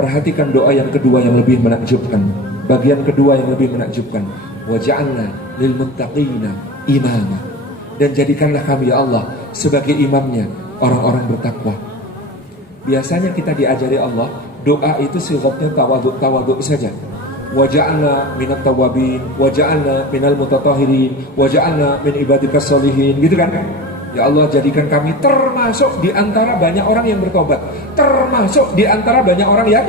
Perhatikan doa yang kedua yang lebih menakjubkan. Bagian kedua yang lebih menakjubkan. Waj'alna lil muttaqina imama. Dan jadikanlah kami ya Allah sebagai imamnya orang-orang bertakwa. Biasanya kita diajari Allah, doa itu sifatnya tawaduk saja. Waj'alna minat tawabin, waj'alna minal mutatahhirin, waj'alna min ibadikas sholihin, gitu kan? Ya Allah, jadikan kami termasuk di antara banyak orang yang bertobat, termasuk di antara banyak orang yang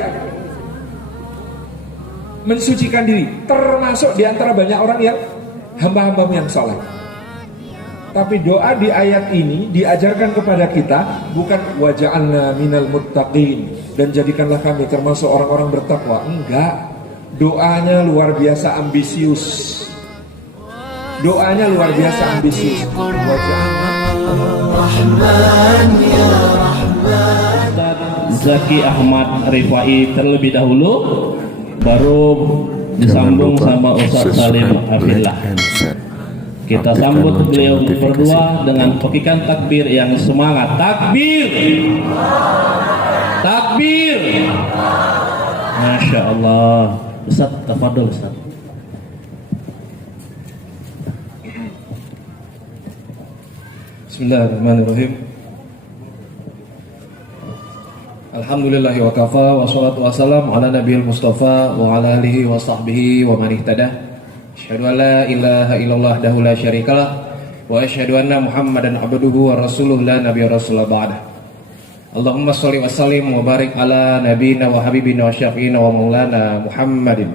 mensucikan diri, termasuk di antara banyak orang yang hamba-hambamu yang saleh. Tapi doa di ayat ini diajarkan kepada kita bukan waj'alna minal muttaqin, dan jadikanlah kami termasuk orang-orang bertakwa. Enggak. Doanya luar biasa ambisius. Doanya luar biasa ambisius. Zaki Ahmad Rifai terlebih dahulu, baru disambung sama Ustaz Salim Afillah. Kita sambut beliau berdua dengan pekikan takbir yang semangat. Takbir, takbir. Masya Allah. Ustaz, tafadhol Ustaz. Bismillahirrahmanirrahim. Alhamdulillahi wa kafa, wa salatu wassalam ala nabiyil mustafa wa ala alihi wa sahbihi wa man ihtada. Asyhadu an la ilaha illallah wahdahu la syarikalah wa asyhadu anna Muhammadan abduhu wa rasuluhu la nabiyya rasulullah ba'dah. Allahumma sholli wa sallim wa barik ala nabiyina wa habibina wa syafiina wa maulana Muhammadin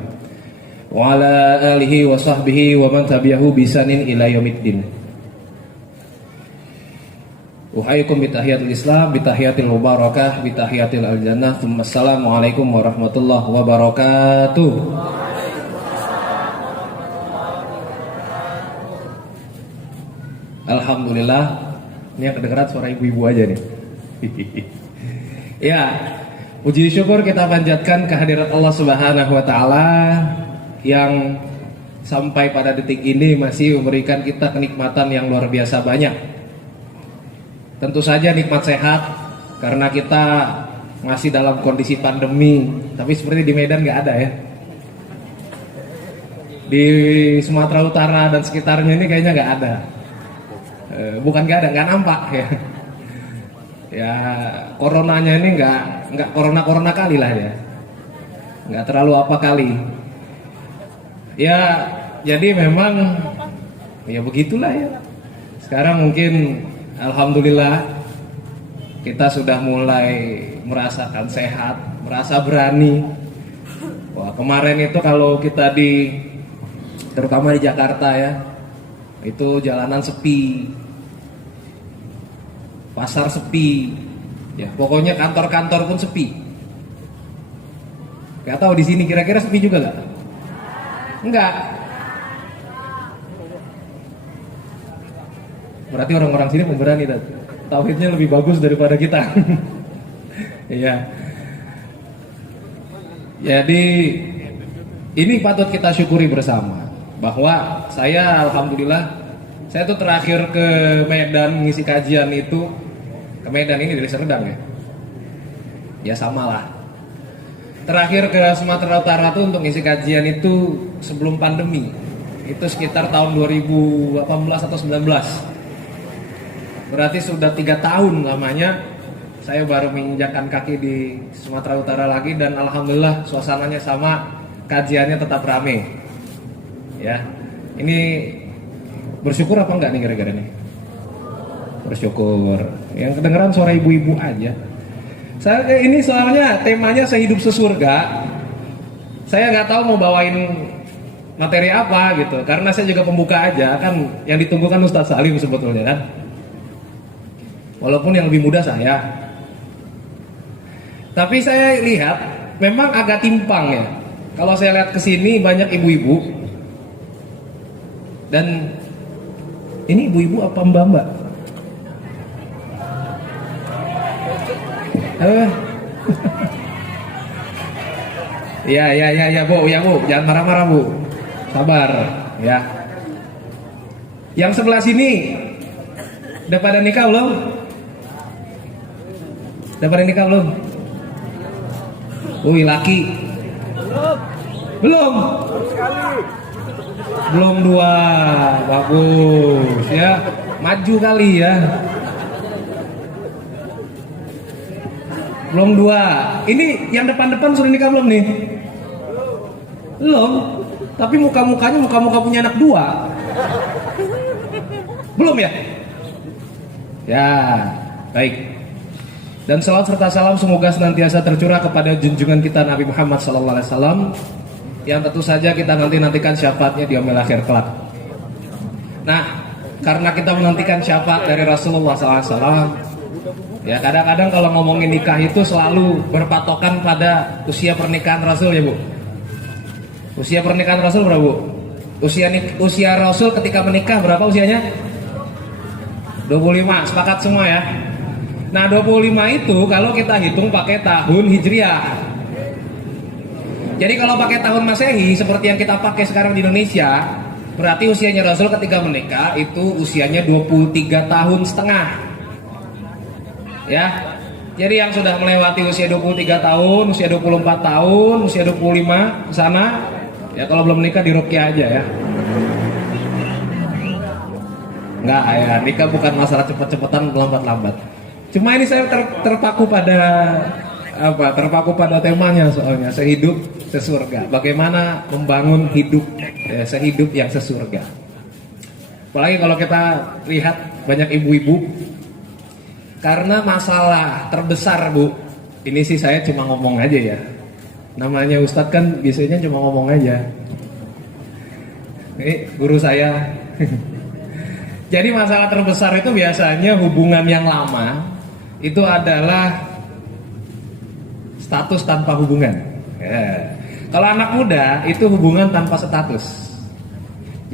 wa ala alihi wa sahbihi wa man tabi'ahu bisanin ila yaumiddin. Uhayyikum bitahiyatil Islam, bitahiyatil mubarakah, bitahiyatil al-jannah. Assalamualaikum warahmatullahi wabarakatuh. Alhamdulillah, ini yang kedengeran suara ibu-ibu aja nih. Ya, puji syukur kita panjatkan kehadirat Allah Subhanahu wa taala yang sampai pada detik ini masih memberikan kita kenikmatan yang luar biasa banyak. Tentu saja nikmat sehat, karena kita masih dalam kondisi pandemi. Tapi seperti di Medan nggak ada ya. Di Sumatera Utara dan sekitarnya ini kayaknya nggak ada. Bukan nggak ada, nggak nampak ya. Ya, coronanya ini nggak corona kali lah ya, nggak terlalu apa kali. Ya, jadi memang ya begitulah ya. Sekarang mungkin alhamdulillah kita sudah mulai merasakan sehat, merasa berani. Wah, kemarin itu kalau kita terutama di Jakarta ya, itu jalanan sepi, pasar sepi, ya pokoknya kantor-kantor pun sepi. Gak tahu di sini kira-kira sepi juga gak? Enggak. Berarti orang-orang sini pemberani, tauhidnya lebih bagus daripada kita. Iya. Jadi ini patut kita syukuri bersama, bahwa saya alhamdulillah, saya tuh terakhir ke Medan ngisi kajian itu. Ke Medan ini dari Serdang ya. Ya sama lah. Terakhir ke Sumatera Utara tuh untuk ngisi kajian itu sebelum pandemi. Itu sekitar tahun 2018 atau 19. Berarti sudah 3 tahun lamanya saya baru menginjakkan kaki di Sumatera Utara lagi, dan alhamdulillah suasananya sama, kajiannya tetap rame. Ya. Ini bersyukur apa enggak nih gara-gara nih? Bersyukur. Yang kedengeran suara ibu-ibu aja. Saya ini soalnya temanya sehidup sesurga. Saya nggak tahu mau bawain materi apa gitu, karena saya juga pembuka aja kan. Yang ditunggu kan Ustaz Salim sebetulnya kan. Walaupun yang lebih muda saya. Tapi saya lihat memang agak timpang ya. Kalau saya lihat ke sini banyak ibu-ibu. Dan ini ibu-ibu apa mbak-mbak? Ya Bu, jangan marah-marah Bu, sabar ya. Yang sebelah sini udah pada nikah belum? Udah pada nikah belum? Wih, laki. Belum. Belum 2. Bagus ya. Maju kali ya. Belum 2. Ini yang depan-depan sudah nikah belum nih? Belum. Tapi muka-mukanya muka-muka punya anak 2. Belum ya? Ya, baik. Dan salawat serta salam semoga senantiasa tercurah kepada junjungan kita Nabi Muhammad SAW, yang tentu saja kita nantikan syafaatnya di yaumil akhir kelak. Nah, karena kita menantikan syafaat dari Rasulullah SAW, ya kadang-kadang kalau ngomongin nikah itu selalu berpatokan pada usia pernikahan Rasul ya Bu. Usia pernikahan Rasul berapa Bu? Usia Rasul ketika menikah berapa usianya? 25, sepakat semua ya. Nah 25 itu kalau kita hitung pakai tahun Hijriah. Jadi kalau pakai tahun Masehi seperti yang kita pakai sekarang di Indonesia, berarti usianya Rasul ketika menikah itu usianya 23 tahun setengah. Ya. Jadi yang sudah melewati usia 23 tahun, usia 24 tahun, usia 25 ke sana, ya kalau belum nikah diruqyah aja ya. Enggak ya, nikah bukan masalah cepet-cepetan, lambat-lambat. Cuma ini saya terpaku pada temanya soalnya sehidup sesurga. Bagaimana membangun hidup sehidup yang sesurga. Apalagi kalau kita lihat banyak ibu-ibu, karena masalah terbesar Bu, ini sih saya cuma ngomong aja ya. Namanya Ustadz kan biasanya cuma ngomong aja. Ini guru saya. Jadi masalah terbesar itu biasanya hubungan yang lama itu adalah status tanpa hubungan. Ya. Kalau anak muda itu hubungan tanpa status.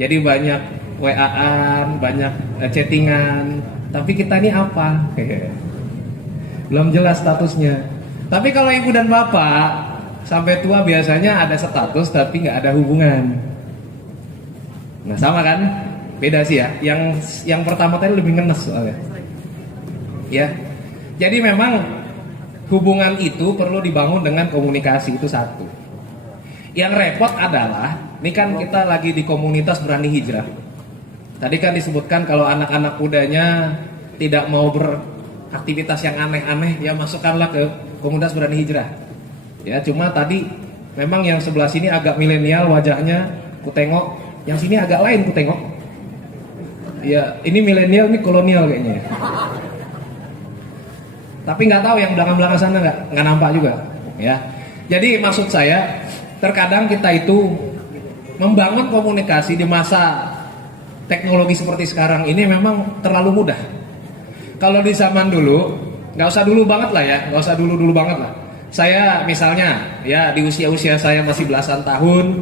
Jadi banyak WA-an, banyak chattingan, tapi kita ini apa? Belum jelas statusnya. Tapi kalau ibu dan bapak sampai tua biasanya ada status tapi nggak ada hubungan. Nah sama kan? Beda sih ya. Yang pertama tadi lebih ngenes soalnya. Ya. Jadi memang hubungan itu perlu dibangun dengan komunikasi, itu satu. Yang repot adalah, ini kan kita lagi di komunitas berani hijrah. Tadi kan disebutkan kalau anak-anak mudanya tidak mau beraktivitas yang aneh-aneh, ya masukkanlah ke komunitas berani hijrah. Ya cuma tadi memang yang sebelah sini agak milenial wajahnya, ku tengok. Yang sini agak lain ku tengok. Ya ini milenial, ini kolonial kayaknya. Tapi nggak tahu yang belakang-belakang sana nggak nampak juga, ya. Jadi maksud saya, terkadang kita itu membangun komunikasi di masa teknologi seperti sekarang ini memang terlalu mudah. Kalau di zaman dulu, nggak usah dulu banget lah ya, nggak usah dulu banget lah. Saya misalnya, ya di usia saya masih belasan tahun,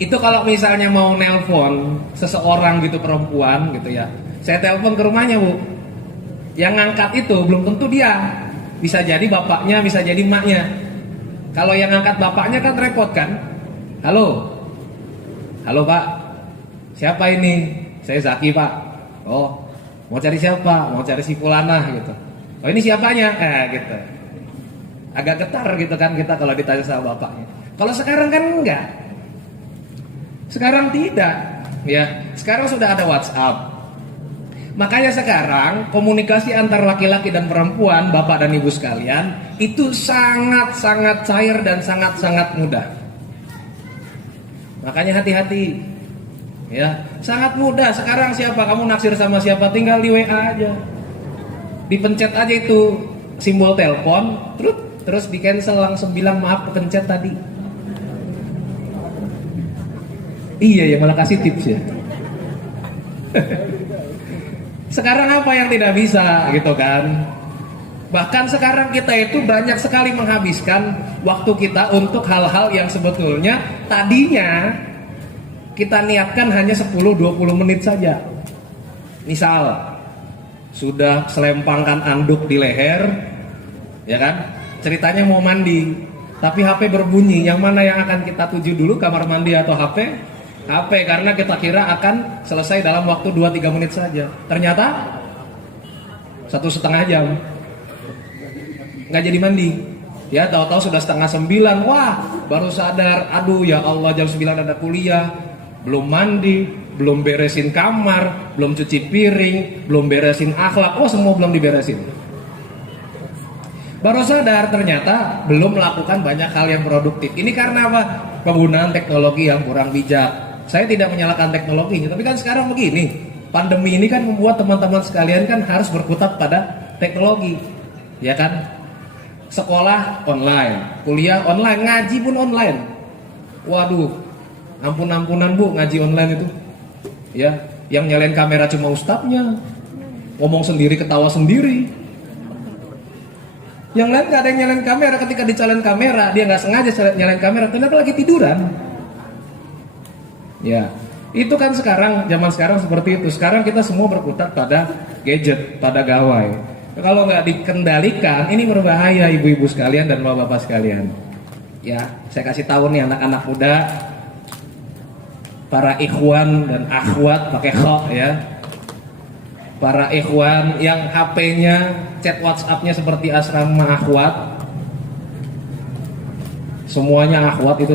itu kalau misalnya mau nelpon seseorang gitu perempuan gitu ya, saya telepon ke rumahnya Bu. Yang ngangkat itu belum tentu dia, bisa jadi bapaknya, bisa jadi emaknya. Kalau yang ngangkat bapaknya kan repot kan. Halo Pak, siapa ini? Saya Zaki Pak. Oh, mau cari siapa? Mau cari si Fulana gitu. Oh ini siapanya? Gitu. Agak getar gitu kan kita kalau ditanya sama bapaknya. Kalau sekarang kan enggak. Sekarang tidak, ya. Sekarang sudah ada WhatsApp. Makanya sekarang komunikasi antar laki-laki dan perempuan, bapak dan ibu sekalian, itu sangat-sangat cair dan sangat-sangat mudah. Makanya hati-hati, ya, sangat mudah. Sekarang siapa kamu naksir sama siapa, tinggal di WA aja, dipencet aja itu simbol telepon, terus di cancel, langsung bilang maaf kepencet tadi. Iya ya, malah kasih tips ya. Sekarang apa yang tidak bisa gitu kan? Bahkan sekarang kita itu banyak sekali menghabiskan waktu kita untuk hal-hal yang sebetulnya tadinya kita niatkan hanya 10-20 menit saja. Misal sudah selempangkan anduk di leher, ya kan? Ceritanya mau mandi, tapi HP berbunyi. Yang mana yang akan kita tuju dulu, kamar mandi atau HP? HP, karena kita kira akan selesai dalam waktu 2-3 menit saja. Ternyata 1,5 jam nggak jadi mandi. Ya, tahu-tahu sudah setengah 9, wah baru sadar, aduh ya Allah jam 9 ada kuliah, belum mandi, belum beresin kamar, belum cuci piring, belum beresin akhlak, oh semua belum diberesin. Baru sadar ternyata belum melakukan banyak hal yang produktif. Ini karena apa? Penggunaan teknologi yang kurang bijak. Saya tidak menyalahkan teknologinya, tapi kan sekarang begini, pandemi ini kan membuat teman-teman sekalian kan harus berkutat pada teknologi, ya kan? Sekolah online, kuliah online, ngaji pun online. Waduh, ampun-ampunan Bu, ngaji online itu. Ya, yang nyalain kamera cuma ustadznya, ngomong sendiri, ketawa sendiri. Yang lain gak ada yang nyalain kamera, ketika dicalain kamera, dia nggak sengaja nyalain kamera, ternyata lagi tiduran. Ya, itu kan sekarang, zaman sekarang seperti itu. Sekarang kita semua berkutat pada gadget, pada gawai. Kalau nggak dikendalikan, ini berbahaya ibu-ibu sekalian dan bapak-bapak sekalian. Ya, saya kasih tahu nih anak-anak muda, para ikhwan dan akhwat pakai kho ya. Para ikhwan yang HP-nya, chat WhatsApp-nya seperti asrama akhwat. Semuanya akhwat itu,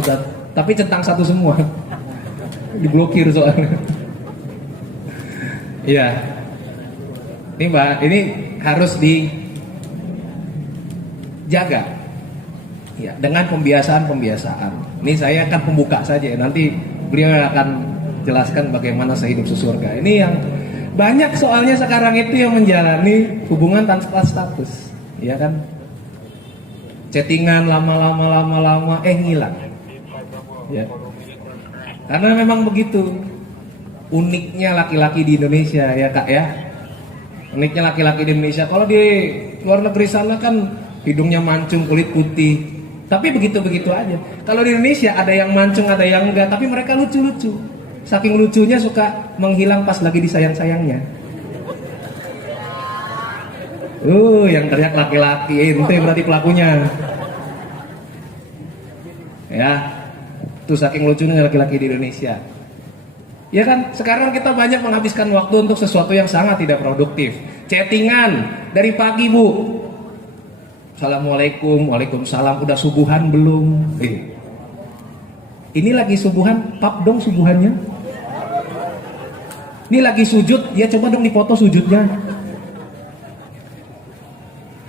tapi centang satu semua. Diblokir soalnya. Iya. Ini Mbak, ini harus dijaga. Ya, dengan pembiasaan. Ini saya akan pembuka saja, nanti beliau akan jelaskan bagaimana sehidup sesurga. Ini yang banyak soalnya sekarang itu yang menjalani hubungan tanpa status, ya kan? Chattingan lama ngilang. Ya. Karena memang begitu uniknya laki-laki di Indonesia ya Kak ya. Uniknya laki-laki di Indonesia. Kalau di luar negeri sana kan hidungnya mancung, kulit putih. Tapi begitu-begitu aja. Kalau di Indonesia ada yang mancung, ada yang enggak, tapi mereka lucu-lucu. Saking lucunya suka menghilang pas lagi disayang-sayangnya. Yang teriak laki-laki, itu berarti pelakunya. Ya. Itu saking lucunya laki-laki di Indonesia. Ya kan, sekarang kita banyak menghabiskan waktu untuk sesuatu yang sangat tidak produktif. Chattingan dari pagi Bu. Assalamualaikum, waalaikumsalam. Udah subuhan belum? Ini lagi subuhan, pap dong subuhannya. Ini lagi sujud, ya coba dong dipoto sujudnya.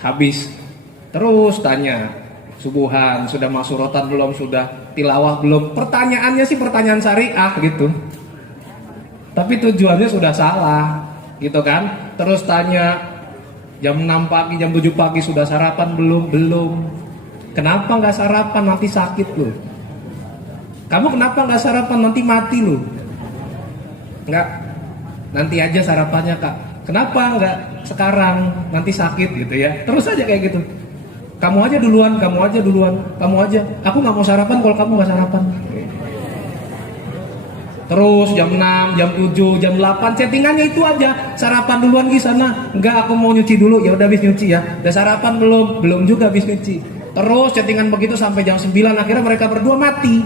Habis, terus tanya, subuhan, sudah masuk rotan belum, sudah tilawah belum? Pertanyaannya sih pertanyaan syariah gitu. Tapi tujuannya sudah salah, gitu kan? Terus tanya, jam 6 pagi, jam 7 pagi sudah sarapan belum? Belum. Kenapa nggak sarapan? Nanti sakit loh. Kamu kenapa nggak sarapan? Nanti mati loh. Nggak, nanti aja sarapannya Kak. Kenapa nggak sekarang? Nanti sakit gitu ya. Terus aja kayak gitu. Kamu aja duluan, kamu aja duluan, kamu aja. Aku nggak mau sarapan kalau kamu nggak sarapan. Terus jam 6, jam 7, jam 8 chattingannya itu aja. Sarapan duluan di sana. Enggak, aku mau nyuci dulu. Ya udah habis nyuci ya. Udah sarapan belum? Belum juga habis nyuci. Terus chattingan begitu sampai jam 9, akhirnya mereka berdua mati.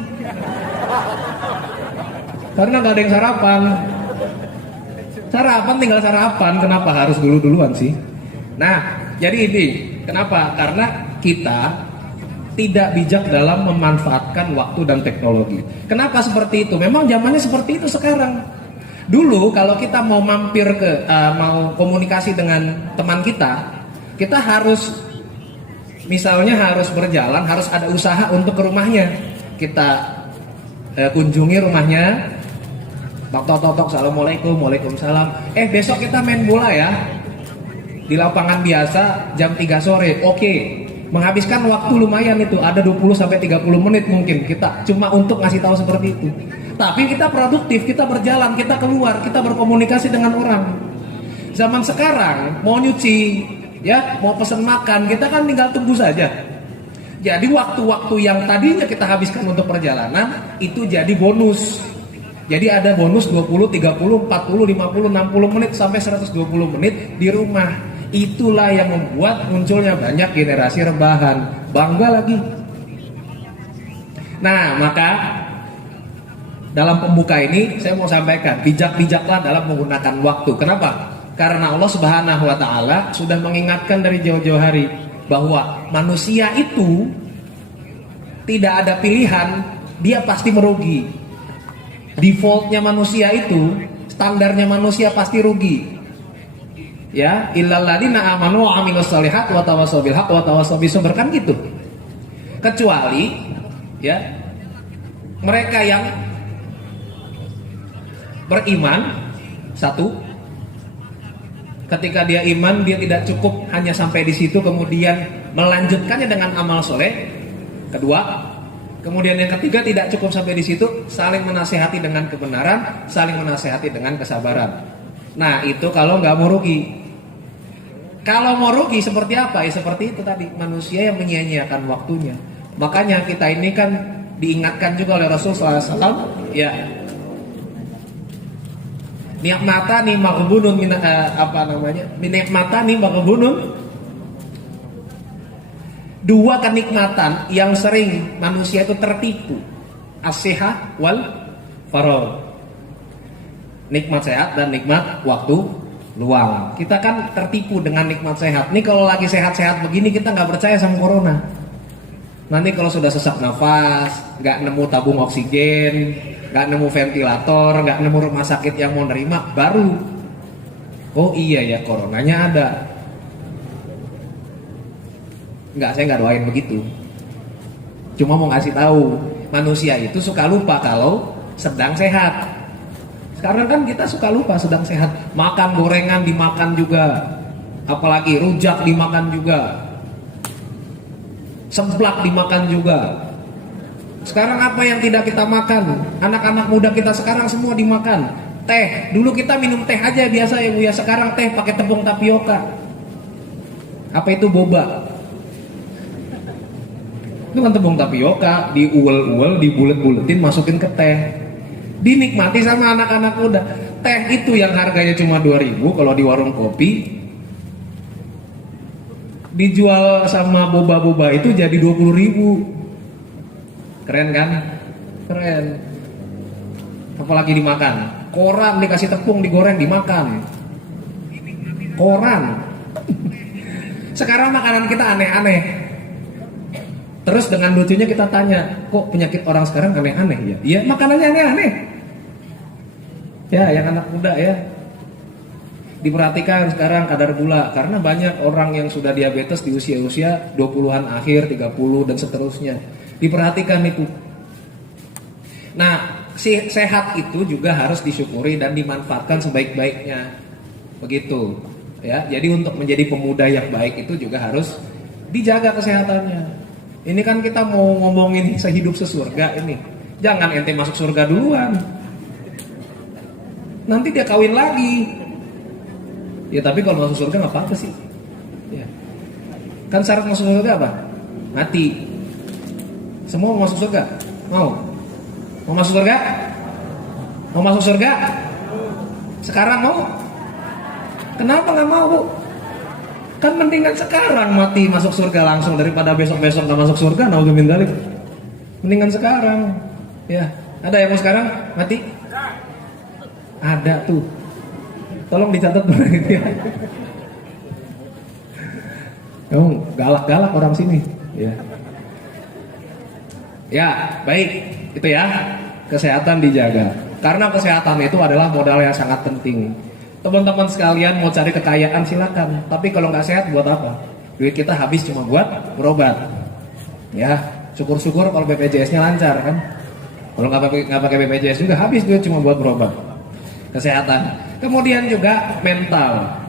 Karena enggak ada yang sarapan. Sarapan tinggal sarapan, kenapa harus duluan sih? Nah, jadi ini, kenapa? Karena kita tidak bijak dalam memanfaatkan waktu dan teknologi. Kenapa seperti itu? Memang zamannya seperti itu sekarang. Dulu kalau kita mau mampir ke, mau komunikasi dengan teman kita, kita harus, misalnya harus berjalan, harus ada usaha untuk ke rumahnya. Kita kunjungi rumahnya, tok, assalamualaikum, waalaikumsalam. Besok kita main bola ya, di lapangan biasa jam 3 sore. Oke. Menghabiskan waktu lumayan itu, ada 20-30 menit mungkin kita cuma untuk ngasih tahu seperti itu. Tapi kita produktif, kita berjalan, kita keluar, kita berkomunikasi dengan orang. Zaman sekarang mau nyuci, ya mau pesen makan, kita kan tinggal tunggu saja. Jadi waktu-waktu yang tadinya kita habiskan untuk perjalanan itu jadi bonus. Jadi ada bonus 20, 30, 40, 50, 60 menit sampai 120 menit di rumah. Itulah yang membuat munculnya banyak generasi rebahan. Bangga lagi. Nah, maka dalam pembuka ini saya mau sampaikan, bijak-bijaklah dalam menggunakan waktu. Kenapa? Karena Allah Subhanahu wa taala sudah mengingatkan dari jauh-jauh hari. bahwa manusia itu tidak ada pilihan, dia pasti merugi. Defaultnya manusia itu, standarnya manusia pasti rugi. Ya, illal ladzina amanu wa amilus shalihat wa tawassaw bil haqq wa tawassaw bis sabr, kan gitu. Kecuali ya mereka yang beriman, satu, ketika dia iman dia tidak cukup hanya sampai di situ, kemudian melanjutkannya dengan amal soleh. Kedua, kemudian yang ketiga tidak cukup sampai di situ, saling menasehati dengan kebenaran, saling menasehati dengan kesabaran. Nah itu kalau nggak mau rugi. Kalau mau rugi seperti apa? Ya seperti itu tadi, manusia yang menyia-nyiakan waktunya. Makanya kita ini kan diingatkan juga oleh Rasulullah SAW, ya, nikmatani maghbunun min nikmatani maghbunun. Dua kenikmatan yang sering manusia itu tertipu, as-sihah wal faragh. Nikmat sehat dan nikmat waktu luang. Kita kan tertipu dengan nikmat sehat. Nih kalau lagi sehat-sehat begini kita nggak percaya sama corona. Nanti kalau sudah sesak nafas, nggak nemu tabung oksigen, nggak nemu ventilator, nggak nemu rumah sakit yang mau nerima, baru oh iya ya coronanya ada. Saya nggak doain begitu. Cuma mau ngasih tahu, manusia itu suka lupa kalau sedang sehat. Sekarang kan kita suka lupa sedang sehat. Makan gorengan dimakan juga, apalagi rujak dimakan juga, semplak dimakan juga. Sekarang apa yang tidak kita makan? Anak-anak muda kita sekarang semua dimakan. Teh, dulu kita minum teh aja biasa ya Bu ya. Sekarang teh pakai tepung tapioka. Apa itu boba? Itu kan tepung tapioka, diuel-uel, dibulet-buletin, masukin ke teh. Dinikmati sama anak-anak muda. Teh itu yang harganya cuma 2.000 kalau di warung kopi, dijual sama boba-boba itu jadi 20.000. Keren kan? Keren. Apalagi dimakan. Koran dikasih tepung, digoreng, dimakan. Koran. Sekarang makanan kita aneh-aneh. Terus dengan lucunya kita tanya, kok penyakit orang sekarang aneh-aneh ya? Iya, makanannya aneh-aneh. Ya, yang anak muda ya. Diperhatikan sekarang kadar gula, karena banyak orang yang sudah diabetes di usia-usia 20-an akhir, 30 dan seterusnya. Diperhatikan itu. Nah, sehat itu juga harus disyukuri dan dimanfaatkan sebaik-baiknya. Begitu. Ya, jadi untuk menjadi pemuda yang baik itu juga harus dijaga kesehatannya. Ini kan kita mau ngomongin sehidup sesurga ini. Jangan ente masuk surga duluan. Nanti dia kawin lagi. Ya tapi kalau masuk surga nggak apa-apa sih. Ya. Kan syarat masuk surga apa? Mati. Semua mau masuk surga? Mau? Mau masuk surga? Mau masuk surga? Sekarang mau? Kenapa nggak mau, Bu? Kan mendingan sekarang mati masuk surga langsung daripada besok-besok nggak masuk surga. Naudzubillah min dzalik. Mendingan sekarang. Ya, ada yang mau sekarang mati? Ada tuh. Tolong dicatat gitu ya. Galak-galak orang sini. Ya. Ya, baik. Itu ya. Kesehatan dijaga. Karena kesehatan itu adalah modal yang sangat penting. Teman-teman sekalian mau cari kekayaan silakan. Tapi kalau nggak sehat buat apa? Duit kita habis cuma buat berobat. Ya, syukur-syukur kalau BPJS-nya lancar kan. Kalau nggak pakai BPJS juga habis duit cuma buat berobat. Kesehatan. Kemudian juga mental.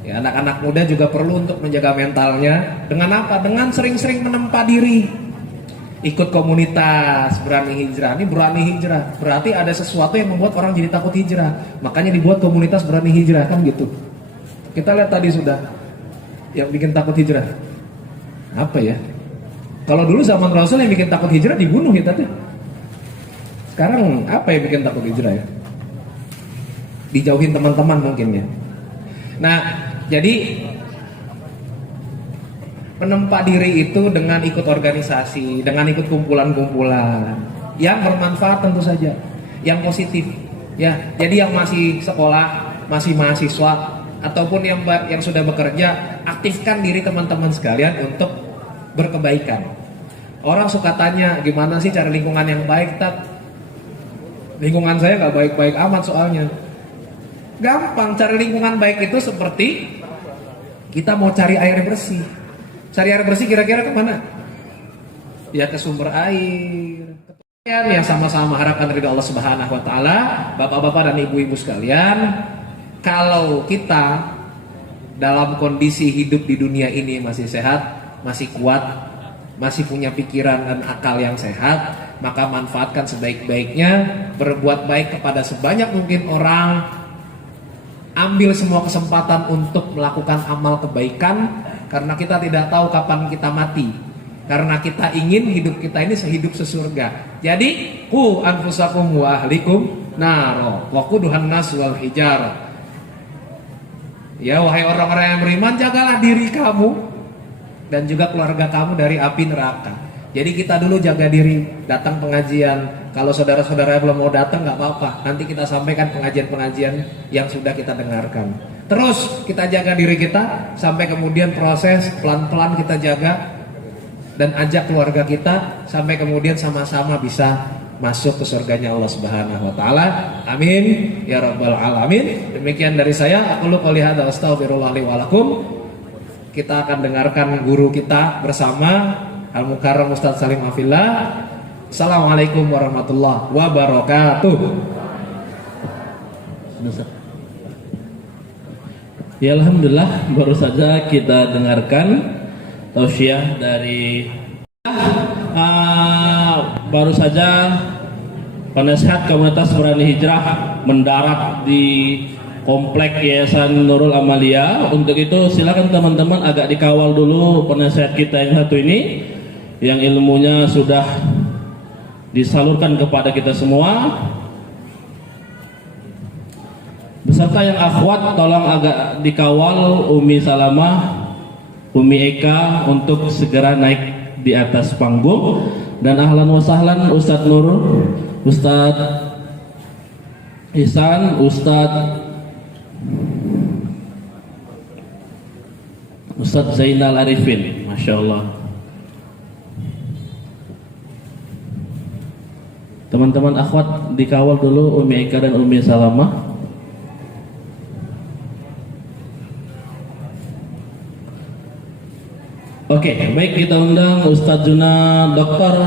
Ya, anak-anak muda juga perlu untuk menjaga mentalnya. Dengan apa? Dengan sering-sering menempa diri. Ikut komunitas, berani hijrah. Ini berani hijrah. Berarti ada sesuatu yang membuat orang jadi takut hijrah. Makanya dibuat komunitas berani hijrah, kan gitu. Kita lihat tadi sudah yang bikin takut hijrah. Apa ya? Kalau dulu zaman Rasul yang bikin takut hijrah dibunuh ya tadi. Sekarang apa yang bikin takut hijrah ya? Dijauhin teman-teman mungkin ya. Nah, jadi menempa diri itu dengan ikut organisasi, dengan ikut kumpulan-kumpulan yang bermanfaat tentu saja, yang positif. Ya, jadi yang masih sekolah, masih mahasiswa, ataupun yang sudah bekerja, aktifkan diri teman-teman sekalian untuk berkebaikan. Orang suka tanya, gimana sih cari lingkungan yang baik, Tat? Lingkungan saya nggak baik-baik amat soalnya. Gampang, cari lingkungan baik itu seperti kita mau cari air bersih. Cari air bersih kira-kira kemana? Ya ke sumber air. Ya sama-sama harapkan ridha Allah Subhanahu Wa Taala. Bapak-bapak dan ibu-ibu sekalian, kalau kita dalam kondisi hidup di dunia ini masih sehat, masih kuat, masih punya pikiran dan akal yang sehat, maka manfaatkan sebaik-baiknya, berbuat baik kepada sebanyak mungkin orang, ambil semua kesempatan untuk melakukan amal kebaikan, karena kita tidak tahu kapan kita mati, karena kita ingin hidup kita ini sehidup sesurga. Jadi qu anfusakum wa ahlikum naro waquduhan nas wal hijar. Ya wahai orang-orang yang beriman, jagalah diri kamu dan juga keluarga kamu dari api neraka. Jadi kita dulu jaga diri, datang pengajian. Kalau saudara-saudara belum mau datang nggak apa-apa, nanti kita sampaikan pengajian-pengajian yang sudah kita dengarkan. Terus kita jaga diri kita sampai kemudian proses pelan-pelan kita jaga dan ajak keluarga kita sampai kemudian sama-sama bisa masuk ke surganya Allah Subhanahu Wa Taala. Amin ya rabbal alamin. Demikian dari saya. Aku qouli hadza astaghfirullah li wa lakum. Kita akan dengarkan guru kita bersama Al-Mukarram Ustaz Salim Afillah. Assalamualaikum warahmatullahi wabarakatuh. Ya alhamdulillah, baru saja kita dengarkan tausiah dari baru saja penasehat komunitas Berani Hijrah mendarat di komplek Yayasan Nurul Amalia. Untuk itu silakan teman-teman agak dikawal dulu penasehat kita yang satu ini, yang ilmunya sudah disalurkan kepada kita semua. Beserta yang akhwat tolong agak dikawal Umi Salamah, Umi Eka untuk segera naik di atas panggung. Dan ahlan wa sahlan Ustadz Nur, Ustadz Ihsan, Ustadz Zainal Arifin, Masya Allah. Teman-teman akhwat dikawal dulu Umi Eka dan Umi Salamah. Oke, baik, kita undang Ustadz Juna Dr.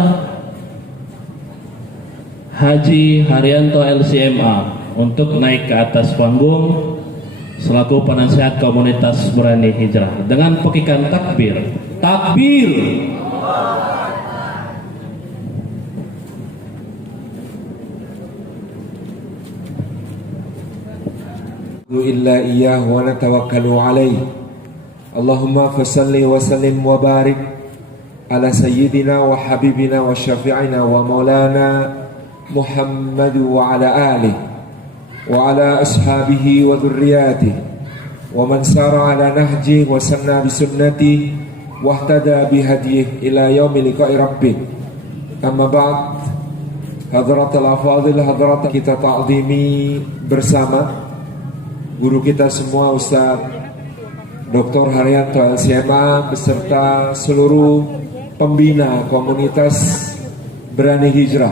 Haji Haryanto LCMA untuk naik ke atas panggung selaku penasehat komunitas Berani Hijrah dengan pekikan takbir. Takbir. illa iyyahu wa natawakkalu alaihi. Allahumma fasalli wa sallim wa barik ala sayyidina wa habibina wa syafi'ina wa maulana Muhammad wa ala alihi wa ala ashabihi wa dhurriyyatihi wa man sara ala nahjihi wa sanna bi sunnatihi wa ihtada bi hadiyihi ila yaumi liqa'i rabbih. Amma ba'd, hadratul afadil, hadrat kita ta'zimi bersama guru kita semua Ustaz Dr. Haryanto LCMA beserta seluruh pembina komunitas Berani Hijrah,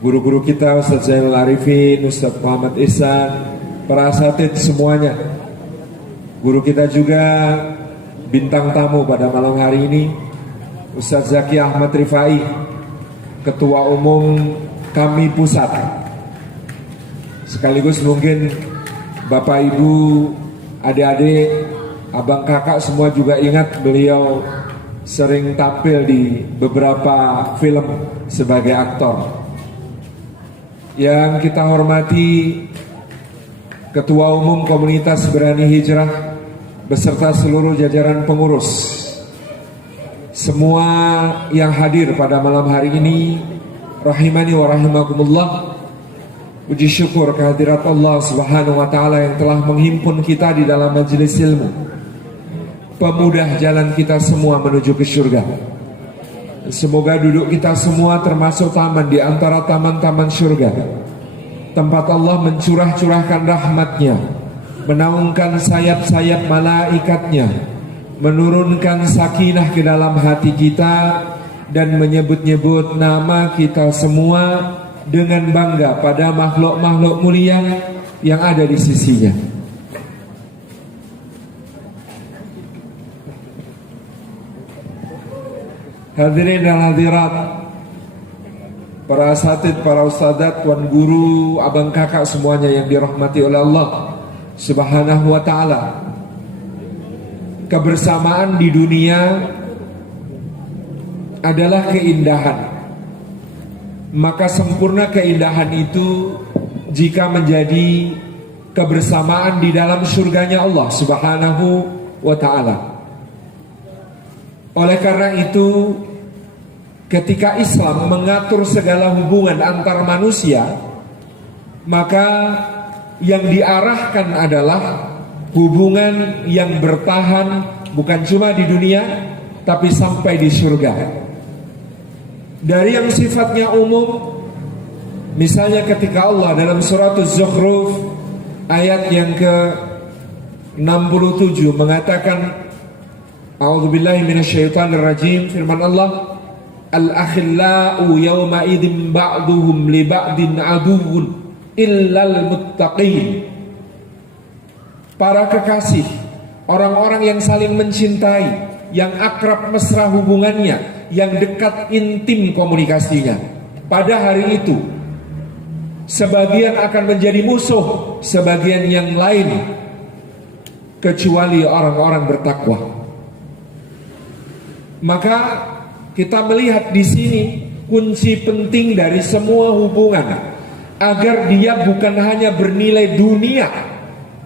guru-guru kita Ustaz Zainal Arifin, Ustaz Muhammad Ihsan, para asatid semuanya, guru kita juga bintang tamu pada malam hari ini Ustaz Zaki Ahmad Rifai, Ketua Umum kami Pusat, sekaligus mungkin Bapak Ibu, adik-adik, abang kakak semua juga ingat beliau sering tampil di beberapa film sebagai aktor. Yang kita hormati Ketua Umum Komunitas Berani Hijrah beserta seluruh jajaran pengurus, semua yang hadir pada malam hari ini, rahimani wa rahimakumullah. Puji syukur kehadirat Allah Subhanahu wa Ta'ala yang telah menghimpun kita di dalam majelis ilmu, pemudah jalan kita semua menuju ke surga. Semoga duduk kita semua termasuk taman di antara taman-taman surga, tempat Allah mencurah-curahkan rahmatnya, menaungkan sayap-sayap malaikatnya, menurunkan sakinah ke dalam hati kita, dan menyebut-nyebut nama kita semua dengan bangga pada makhluk-makhluk mulia yang ada di sisinya. Hadirin dan hadirat, para asatid, para ustadzat, tuan guru, abang kakak semuanya yang dirahmati oleh Allah Subhanahu wa ta'ala. Kebersamaan di dunia adalah keindahan. Maka sempurna keindahan itu jika menjadi kebersamaan di dalam surganya Allah Subhanahu wa ta'ala. Oleh karena itu, ketika Islam mengatur segala hubungan antar manusia, maka yang diarahkan adalah hubungan yang bertahan bukan cuma di dunia, tapi sampai di surga. Dari yang sifatnya umum, misalnya ketika Allah dalam surat Az-Zukhruf ayat yang ke-67 mengatakan, A'udzubillahi minasyaitonirrajim, firman Allah, Al-akhillau yawma idzin ba'duhum li ba'din aduwwun illal muttaqin. Para kekasih, orang-orang yang saling mencintai, yang akrab mesra hubungannya, yang dekat intim komunikasinya, pada hari itu sebagian akan menjadi musuh sebagian yang lain, kecuali orang-orang bertakwa. Maka kita melihat di sini kunci penting dari semua hubungan agar dia bukan hanya bernilai dunia,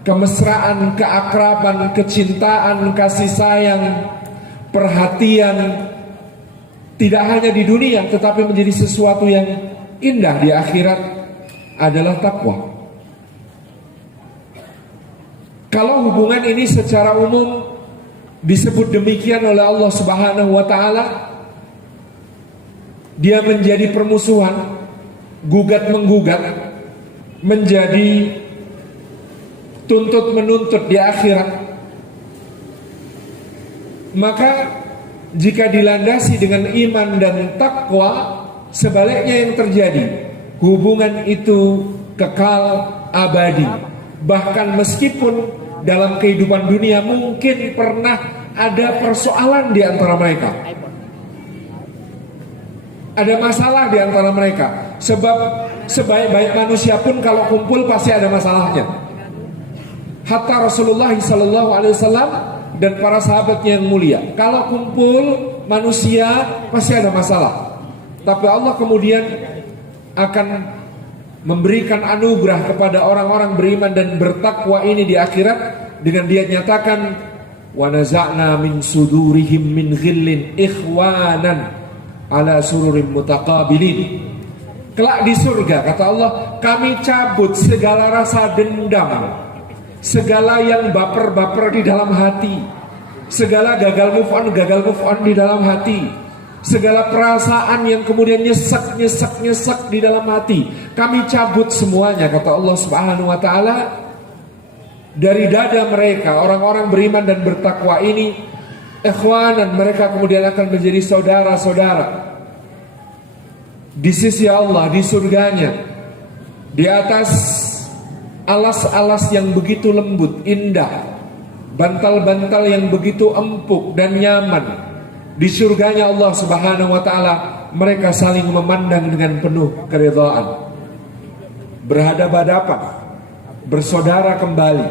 kemesraan, keakraban, kecintaan, kasih sayang, perhatian, tidak hanya di dunia tetapi menjadi sesuatu yang indah di akhirat, adalah takwa. Kalau hubungan ini secara umum disebut demikian oleh Allah Subhanahu wa ta'ala, dia menjadi permusuhan, gugat-menggugat, menjadi tuntut-menuntut di akhirat. Maka jika dilandasi dengan iman dan takwa, sebaliknya yang terjadi, hubungan itu kekal abadi. Bahkan meskipun dalam kehidupan dunia mungkin pernah ada persoalan di antara mereka, ada masalah di antara mereka. Sebab sebaik-baik manusia pun kalau kumpul pasti ada masalahnya. Hatta Rasulullah SAW dan para sahabatnya yang mulia, kalau kumpul manusia pasti ada masalah. Tapi Allah kemudian akan memberikan anugerah kepada orang-orang beriman dan bertakwa ini di akhirat dengan dia nyatakan, wa naza'na min sudurihim min ghillin ikhwanan ala sururim mutaqabilin. Kelak di surga, kata Allah, kami cabut segala rasa dendam, segala yang baper-baper di dalam hati, segala gagal move on di dalam hati, segala perasaan yang kemudian nyesek di dalam hati, kami cabut semuanya, kata Allah Subhanahu wa ta'ala. Dari dada mereka, orang-orang beriman dan bertakwa ini, ikhwanan, mereka kemudian akan menjadi saudara-saudara di sisi Allah, di surganya, di atas alas-alas yang begitu lembut, indah, bantal-bantal yang begitu empuk dan nyaman. Di surganya Allah Subhanahu wa ta'ala, mereka saling memandang dengan penuh keridhaan, berhadapan-hadapan, bersaudara kembali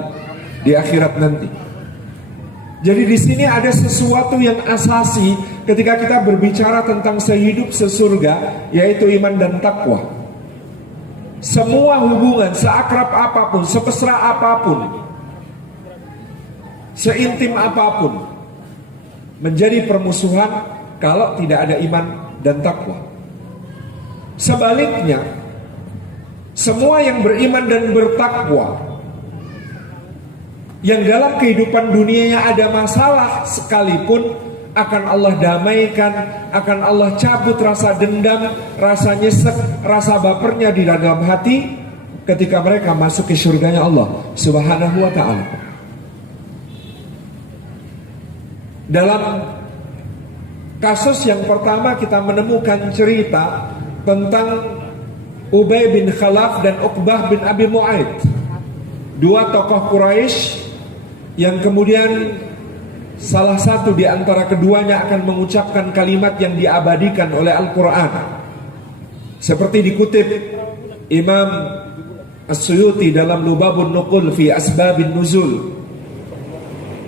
di akhirat nanti. Jadi di sini ada sesuatu yang asasi ketika kita berbicara tentang sehidup sesurga, yaitu iman dan takwa. Semua hubungan, seakrab apapun, sepesra apapun, seintim apapun, menjadi permusuhan kalau tidak ada iman dan takwa. Sebaliknya, semua yang beriman dan bertakwa, yang dalam kehidupan dunianya ada masalah sekalipun, akan Allah damaikan, akan Allah cabut rasa dendam, rasa nyesek, rasa bapernya di dalam hati, ketika mereka masuk ke surganya Allah Subhanahu wa ta'ala. Dalam kasus yang pertama kita menemukan cerita tentang Ubay bin Khalaf dan Uqbah bin Abi Mu'aid, dua tokoh Quraisy yang kemudian salah satu di antara keduanya akan mengucapkan kalimat yang diabadikan oleh Al-Quran, seperti dikutip Imam As-Suyuti dalam Lubabun Nuqul fi Asbabin Nuzul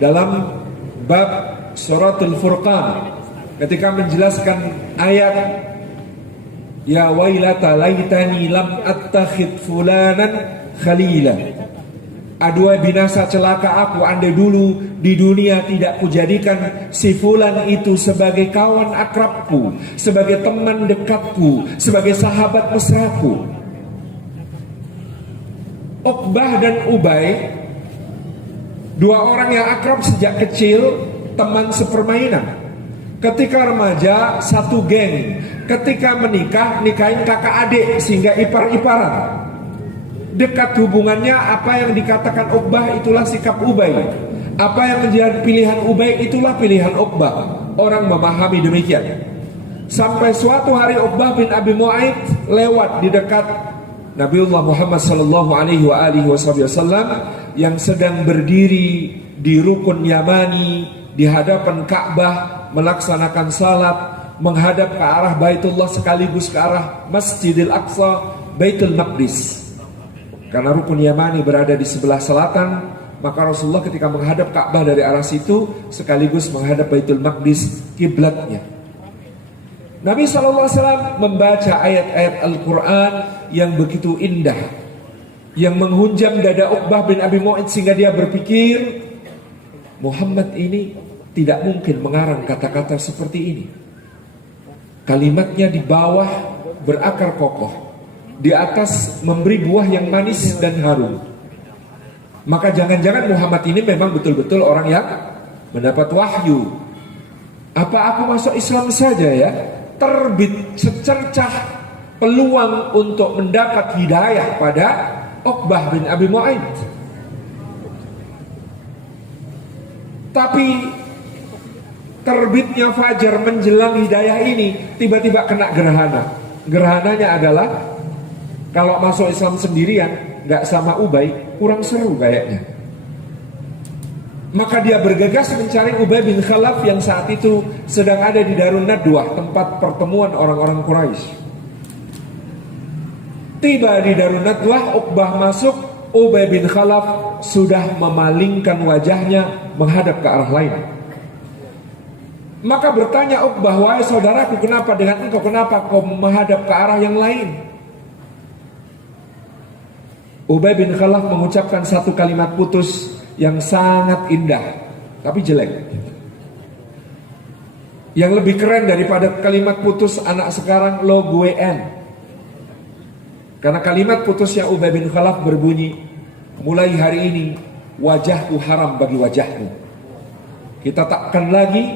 dalam bab Suratul Furqan, ketika menjelaskan ayat ya wailata laitani lam attakhid fulanan khalila, aduhai binasa celaka aku, andai dulu di dunia tidak kujadikan si fulan itu sebagai kawan akrabku, sebagai teman dekatku, sebagai sahabat mesraku. Uqbah dan Ubay, dua orang yang akrab sejak kecil, teman sepermainan. Ketika remaja satu geng, ketika menikah nikahin kakak adik sehingga ipar-iparan. Dekat hubungannya, apa yang dikatakan Uqbah itulah sikap Ubay, apa yang menjadi pilihan Ubay itulah pilihan Uqbah. Orang memahami demikian. Sampai suatu hari Uqbah bin Abi Mu'aid lewat di dekat Nabiullah Muhammad sallallahu alaihi wasallam yang sedang berdiri di rukun Yamani di hadapan Ka'bah melaksanakan salat menghadap ke arah Baitullah sekaligus ke arah Masjidil Aqsa, Baitul Maqdis. Karena rukun Yamani berada di sebelah selatan, maka Rasulullah ketika menghadap Ka'bah dari arah situ sekaligus menghadap Baitul Maqdis, kiblatnya. Nabi SAW membaca ayat-ayat Al-Quran yang begitu indah, yang menghunjam dada Uqbah bin Abi Mu'aid sehingga dia berpikir, Muhammad ini tidak mungkin mengarang kata-kata seperti ini. Kalimatnya di bawah berakar kokoh, di atas memberi buah yang manis dan harum. Maka jangan-jangan Muhammad ini memang betul-betul orang yang mendapat wahyu. Apa aku masuk Islam saja ya? Terbit secercah peluang untuk mendapat hidayah pada Uqbah bin Abi Mu'aid. Tapi terbitnya fajar menjelang hidayah ini tiba-tiba kena gerhana. Gerhananya adalah kalau masuk Islam sendirian, gak sama Ubay, kurang seru kayaknya. Maka dia bergegas mencari Ubay bin Khalaf yang saat itu sedang ada di Darun Nadwah, tempat pertemuan orang-orang Quraisy. Tiba di Darun Nadwah, Uqbah masuk, Ubay bin Khalaf sudah memalingkan wajahnya menghadap ke arah lain. Maka bertanya Uqbah, wahai saudaraku, kenapa dengan engkau, kenapa kau menghadap ke arah yang lain? Ubay bin Khalaf mengucapkan satu kalimat putus yang sangat indah, tapi jelek. Yang lebih keren daripada kalimat putus anak sekarang, lo gue en. Karena kalimat putusnya Ubay bin Khalaf berbunyi, mulai hari ini wajahku haram bagi wajahmu. Kita takkan lagi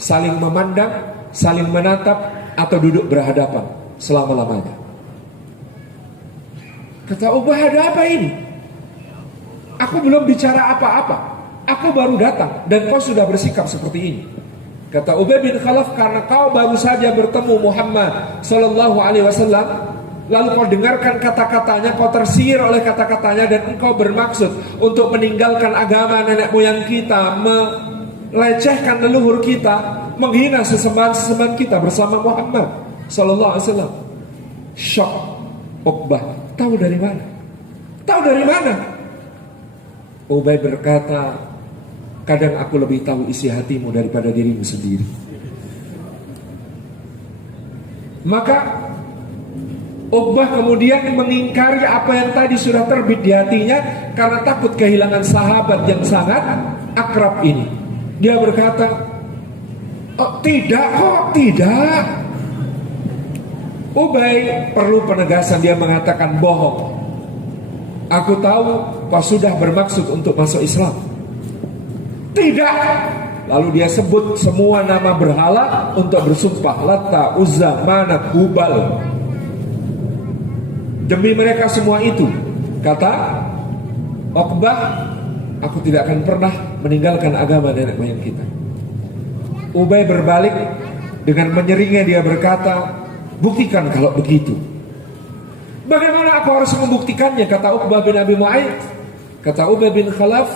saling memandang, saling menatap, atau duduk berhadapan selama-lamanya. Kata Ubay, ada apa ini? Aku belum bicara apa-apa, aku baru datang dan kau sudah bersikap seperti ini. Kata Ubay bin Khalaf, karena kau baru saja bertemu Muhammad sallallahu alaihi wasallam, lalu kau dengarkan kata-katanya, kau tersihir oleh kata-katanya, dan engkau bermaksud untuk meninggalkan agama nenek moyang kita, melecehkan leluhur kita, menghina sesembahan-sesembahan kita bersama Muhammad sallallahu alaihi wasallam. Syok Uqbah, tahu dari mana? Tahu dari mana? Ubay berkata, kadang aku lebih tahu isi hatimu daripada dirimu sendiri. Maka Uqbah kemudian mengingkari apa yang tadi sudah terbit di hatinya karena takut kehilangan sahabat yang sangat akrab ini. Dia berkata, oh, tidak kok, tidak. Ubay perlu penegasan, dia mengatakan bohong. Aku tahu kau sudah bermaksud untuk masuk Islam. Tidak. Lalu dia sebut semua nama berhala untuk bersumpah, Lata, Uzza, Manat, Hubal. Demi mereka semua itu Kata Uqbah, aku tidak akan pernah meninggalkan agama nenek moyang kita. Ubay berbalik dengan menyeringnya, dia berkata, buktikan kalau begitu. Bagaimana aku harus membuktikannya? Kata Uqbah bin Abi Mu'ayyid. Kata Ubay bin Khalaf,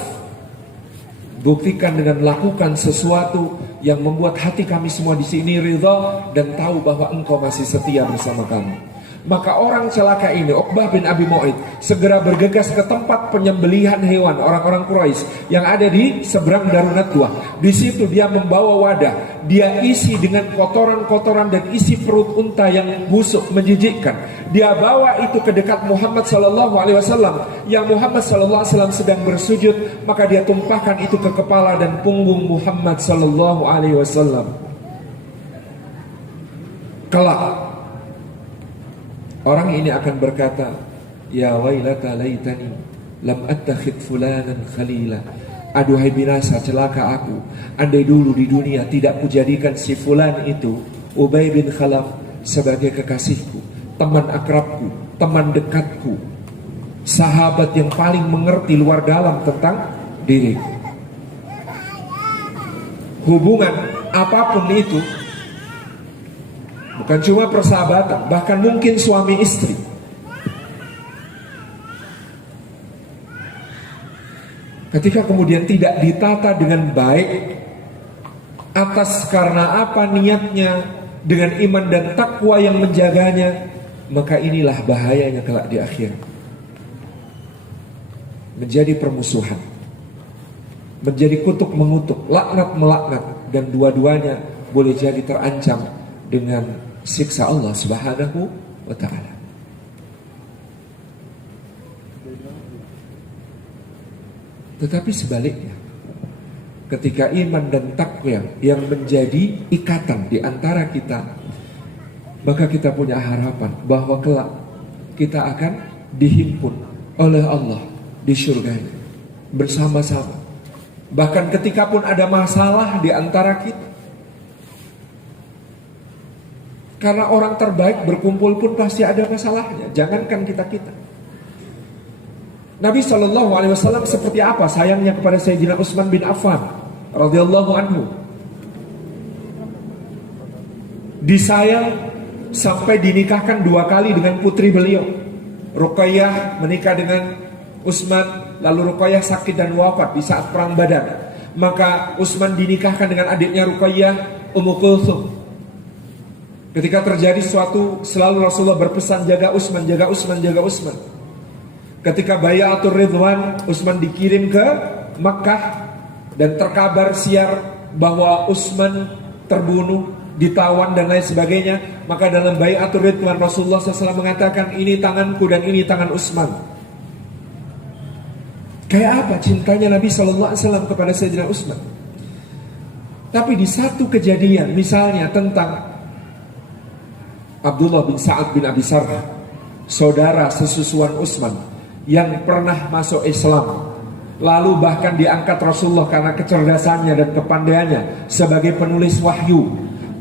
buktikan dengan lakukan sesuatu yang membuat hati kami semua di sini ridha dan tahu bahwa engkau masih setia bersama kami. Maka orang celaka ini, Uqbah bin Abi Mu'ayyid, segera bergegas ke tempat penyembelihan hewan orang-orang Quraisy yang ada di seberang Darun Nadwah. Di situ dia membawa wadah, dia isi dengan kotoran-kotoran dan isi perut unta yang busuk menjijikkan. Dia bawa itu ke dekat Muhammad sallallahu alaihi wasallam. Yang Muhammad sallallahu alaihi wasallam sedang bersujud, maka dia tumpahkan itu ke kepala dan punggung Muhammad sallallahu alaihi wasallam. Kelak orang ini akan berkata, ya wailata laitani lam attakhid fulanan khalila. Aduhai binasa, celaka aku, andai dulu di dunia tidak kujadikan si fulan itu, Ubay bin Khalaf, sebagai kekasihku, teman akrabku, teman dekatku, sahabat yang paling mengerti luar dalam tentang diriku. Hubungan apapun itu, bukan cuma persahabatan, bahkan mungkin suami istri, ketika kemudian tidak ditata dengan baik, atas karena apa niatnya, dengan iman dan takwa yang menjaganya, maka inilah bahayanya kelak di akhir. Menjadi permusuhan, menjadi kutuk mengutuk, laknat melaknat, dan dua-duanya boleh jadi terancam dengan siksa Allah Subhanahu wa ta'ala. Tetapi sebaliknya, ketika iman dan takwa yang menjadi ikatan di antara kita, maka kita punya harapan bahwa kelak kita akan dihimpun oleh Allah di surganya bersama-sama. Bahkan ketika pun ada masalah di antara kita, karena orang terbaik berkumpul pun pasti ada masalahnya. Jangankan kita-kita. Nabi SAW seperti apa sayangnya kepada Sayyidina Utsman bin Affan radhiyallahu anhu. Disayang sampai dinikahkan 2 kali dengan putri beliau. Ruqayyah menikah dengan Utsman, lalu Ruqayyah sakit dan wafat di saat perang Badar. Maka Utsman dinikahkan dengan adiknya Ruqayyah, Ummu Kulthum. Ketika terjadi sesuatu, selalu Rasulullah berpesan, jaga Utsman, jaga Utsman, jaga Utsman. Ketika Bai'atul Ridwan, Utsman dikirim ke Makkah dan terkabar siar bahwa Utsman terbunuh, ditawan dan lain sebagainya. Maka dalam Bai'atul Ridwan Rasulullah SAW mengatakan, ini tanganku dan ini tangan Utsman. Kayak apa cintanya Nabi SAW kepada Sayyidina Utsman. Tapi di satu kejadian, misalnya tentang Abdullah bin Sa'ad bin Abi Sarh, saudara sesusuan Utsman yang pernah masuk Islam, lalu bahkan diangkat Rasulullah karena kecerdasannya dan kepandaiannya sebagai penulis wahyu.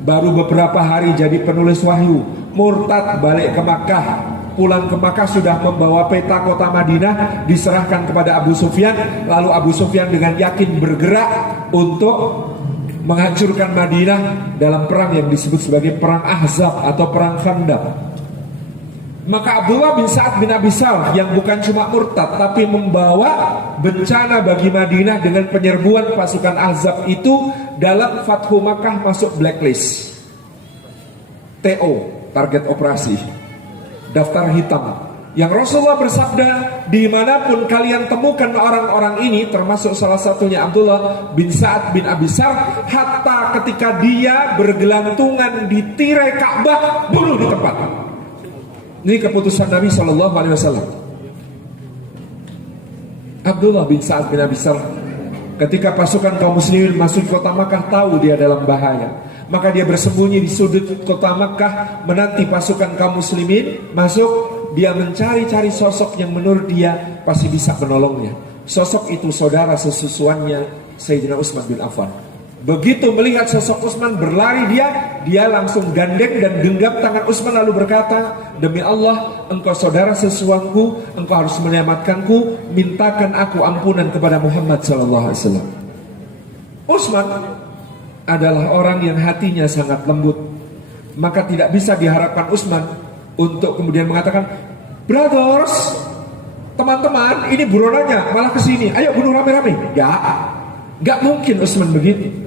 Baru beberapa hari jadi penulis wahyu, murtad balik ke Makkah. Pulang ke Makkah sudah membawa peta kota Madinah, diserahkan kepada Abu Sufyan. Lalu Abu Sufyan dengan yakin bergerak untuk menghancurkan Madinah dalam perang yang disebut sebagai perang Ahzab atau perang Khandaq. Maka Abdullah bin Sa'ad bin Abi Sarh yang bukan cuma murtad tapi membawa bencana bagi Madinah dengan penyerbuan pasukan Ahzab itu, dalam Fathu Makkah masuk blacklist, TO, target operasi, daftar hitam. Yang Rasulullah bersabda, dimanapun kalian temukan orang-orang ini, termasuk salah satunya Abdullah bin Sa'ad bin Abi Sarh, hatta ketika dia bergelantungan di tirai Ka'bah, bunuh di tempat. Ini keputusan Nabi SAW. Abdullah bin Sa'ad bin Abi Sarh, ketika pasukan kaum muslimin masuk kota Makkah, tahu dia dalam bahaya, maka dia bersembunyi di sudut kota Makkah menanti pasukan kaum muslimin masuk. Dia mencari-cari sosok yang menurut dia pasti bisa menolongnya. Sosok itu saudara sesusuannya Sayyidina Utsman bin Affan Begitu melihat sosok Utsman berlari dia langsung gandeng dan genggam tangan Utsman lalu berkata, demi Allah, engkau saudara sesuangku, engkau harus menyelamatkanku, mintakan aku ampunan kepada Muhammad SAW. Utsman adalah orang yang hatinya sangat lembut, maka tidak bisa diharapkan Utsman untuk kemudian mengatakan, brothers, teman-teman, ini buronannya malah kesini, ayo bunuh rame-rame. Gak mungkin Utsman begitu.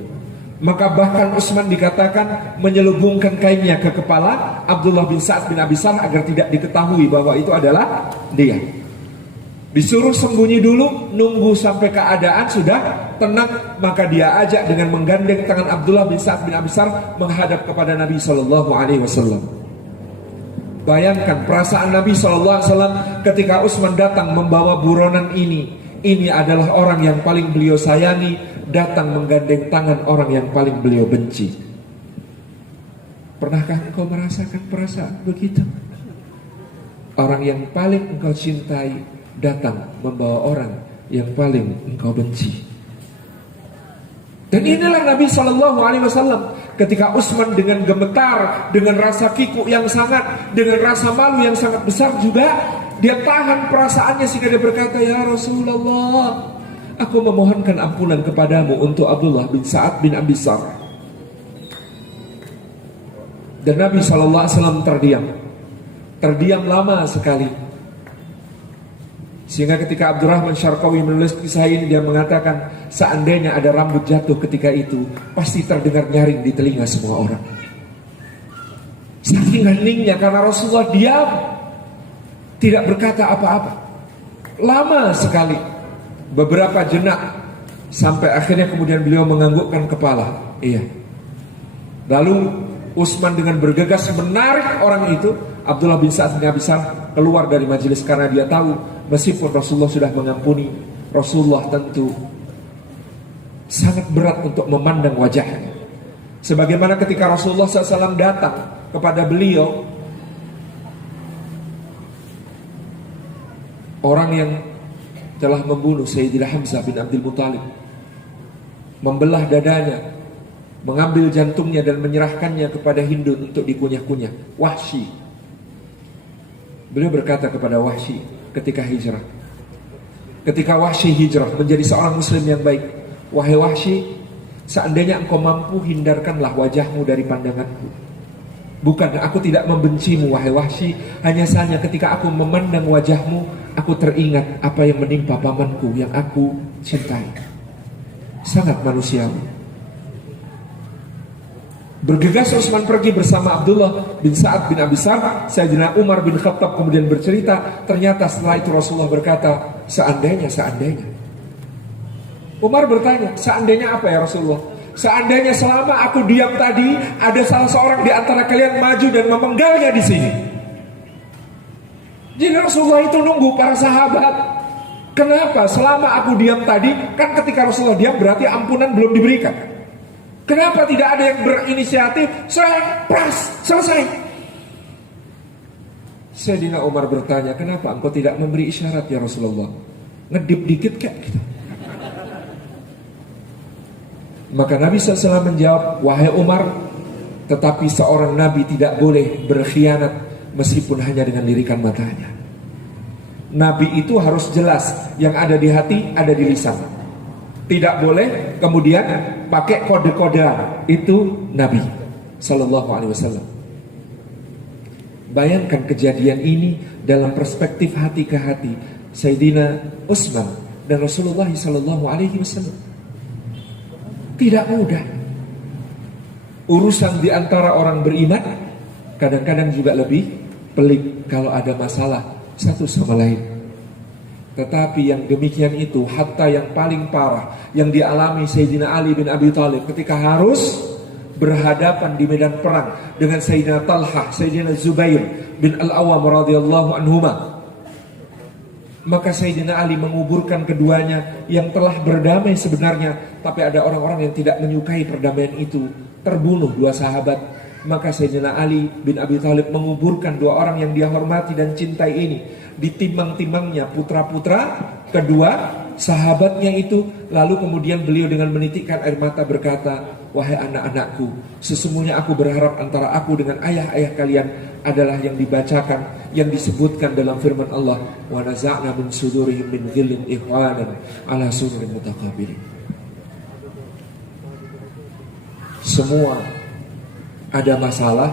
Maka bahkan Utsman dikatakan menyelubungkan kainnya ke kepala Abdullah bin Sa'ad bin Abi Sarh agar tidak diketahui bahwa itu adalah dia. Disuruh sembunyi dulu, nunggu sampai keadaan sudah tenang, maka dia ajak dengan menggandeng tangan Abdullah bin Sa'ad bin Abi Sarh menghadap kepada Nabi SAW. Bayangkan perasaan Nabi SAW ketika Utsman datang membawa buronan ini. Ini adalah orang yang paling beliau sayangi, datang menggandeng tangan orang yang paling beliau benci. Pernahkah engkau merasakan perasaan begitu? Orang yang paling engkau cintai datang membawa orang yang paling engkau benci. Dan inilah Nabi SAW ketika Utsman dengan gemetar, dengan rasa kikuk yang sangat, dengan rasa malu yang sangat besar juga, dia tahan perasaannya sehingga dia berkata, ya Rasulullah, aku memohonkan ampunan kepadamu untuk Abdullah bin Sa'ad bin Abi Sarh. Dan Nabi SAW terdiam lama sekali. Sehingga ketika Abdurrahman Syarqawi menulis kisah ini, dia mengatakan, seandainya ada rambut jatuh ketika itu, pasti terdengar nyaring di telinga semua orang. Saking heningnya karena Rasulullah diam, tidak berkata apa-apa. Lama sekali, beberapa jenak, sampai akhirnya kemudian beliau menganggukkan kepala. Iya. Lalu Utsman dengan bergegas menarik orang itu, Abdullah bin Sa'ad bin Abi Sarh, keluar dari majelis karena dia tahu meskipun Rasulullah sudah mengampuni, Rasulullah tentu sangat berat untuk memandang wajahnya. Sebagaimana ketika Rasulullah SAW datang kepada beliau, orang yang telah membunuh Sayyidina Hamzah bin Abdul Muthalib, membelah dadanya, mengambil jantungnya dan menyerahkannya kepada Hindun untuk dikunyah-kunyah, Wahsy. Beliau berkata kepada Wahsy ketika hijrah, ketika Wahsy hijrah menjadi seorang muslim yang baik, wahai Wahsy, seandainya engkau mampu, hindarkanlah wajahmu dari pandanganku. Bukan, aku tidak membencimu wahai Wahsy, hanya saja ketika aku memandang wajahmu, aku teringat apa yang menimpa pamanku yang aku cintai. Sangat manusiawi. Bergegas Utsman pergi bersama Abdullah bin Sa'ad bin Abi Sarh. Sayyidina Umar bin Khattab kemudian bercerita, ternyata setelah itu Rasulullah berkata, seandainya. Umar bertanya, seandainya apa ya Rasulullah? Seandainya selama aku diam tadi, ada salah seorang di antara kalian maju dan memenggalnya di sini. Jadi Rasulullah itu nunggu para sahabat. Kenapa? Selama aku diam tadi, kan ketika Rasulullah diam berarti ampunan belum diberikan. Kenapa tidak ada yang berinisiatif? Selesai. Sayyidina Umar bertanya, kenapa engkau tidak memberi isyarat ya Rasulullah? Ngedip dikit kayak gitu. Maka Nabi SAW menjawab, wahai Umar, tetapi seorang Nabi tidak boleh berkhianat meskipun hanya dengan lirikan matanya. Nabi itu harus jelas, yang ada di hati ada di lisan. Tidak boleh kemudian pakai kode-kodean. Itu Nabi Sallallahu Alaihi Wasallam. Bayangkan kejadian ini dalam perspektif hati ke hati Sayyidina Utsman dan Rasulullah Sallallahu Alaihi Wasallam. Tidak mudah. Urusan di antara orang beriman kadang-kadang juga lebih pelik kalau ada masalah satu sama lain. Tetapi yang demikian itu, hatta yang paling parah yang dialami Sayyidina Ali bin Abi Thalib ketika harus berhadapan di medan perang dengan Sayyidina Talha, Sayyidina Zubair bin Al-Awwam radhiyallahu anhuma. Maka Sayyidina Ali menguburkan keduanya yang telah berdamai sebenarnya, tapi ada orang-orang yang tidak menyukai perdamaian itu, terbunuh dua sahabat. Maka Sayyidina Ali bin Abi Thalib menguburkan dua orang yang dia hormati dan cintai ini. Ditimbang-timbangnya putra-putra kedua sahabatnya itu. Lalu kemudian beliau dengan menitikkan air mata berkata, wahai anak-anakku, sesungguhnya aku berharap antara aku dengan ayah-ayah kalian adalah yang dibacakan, yang disebutkan dalam firman Allah, wa naza'na min sudurihim min ghillin ikhwanan ala sururin mutaqabilin. Semua ada masalah,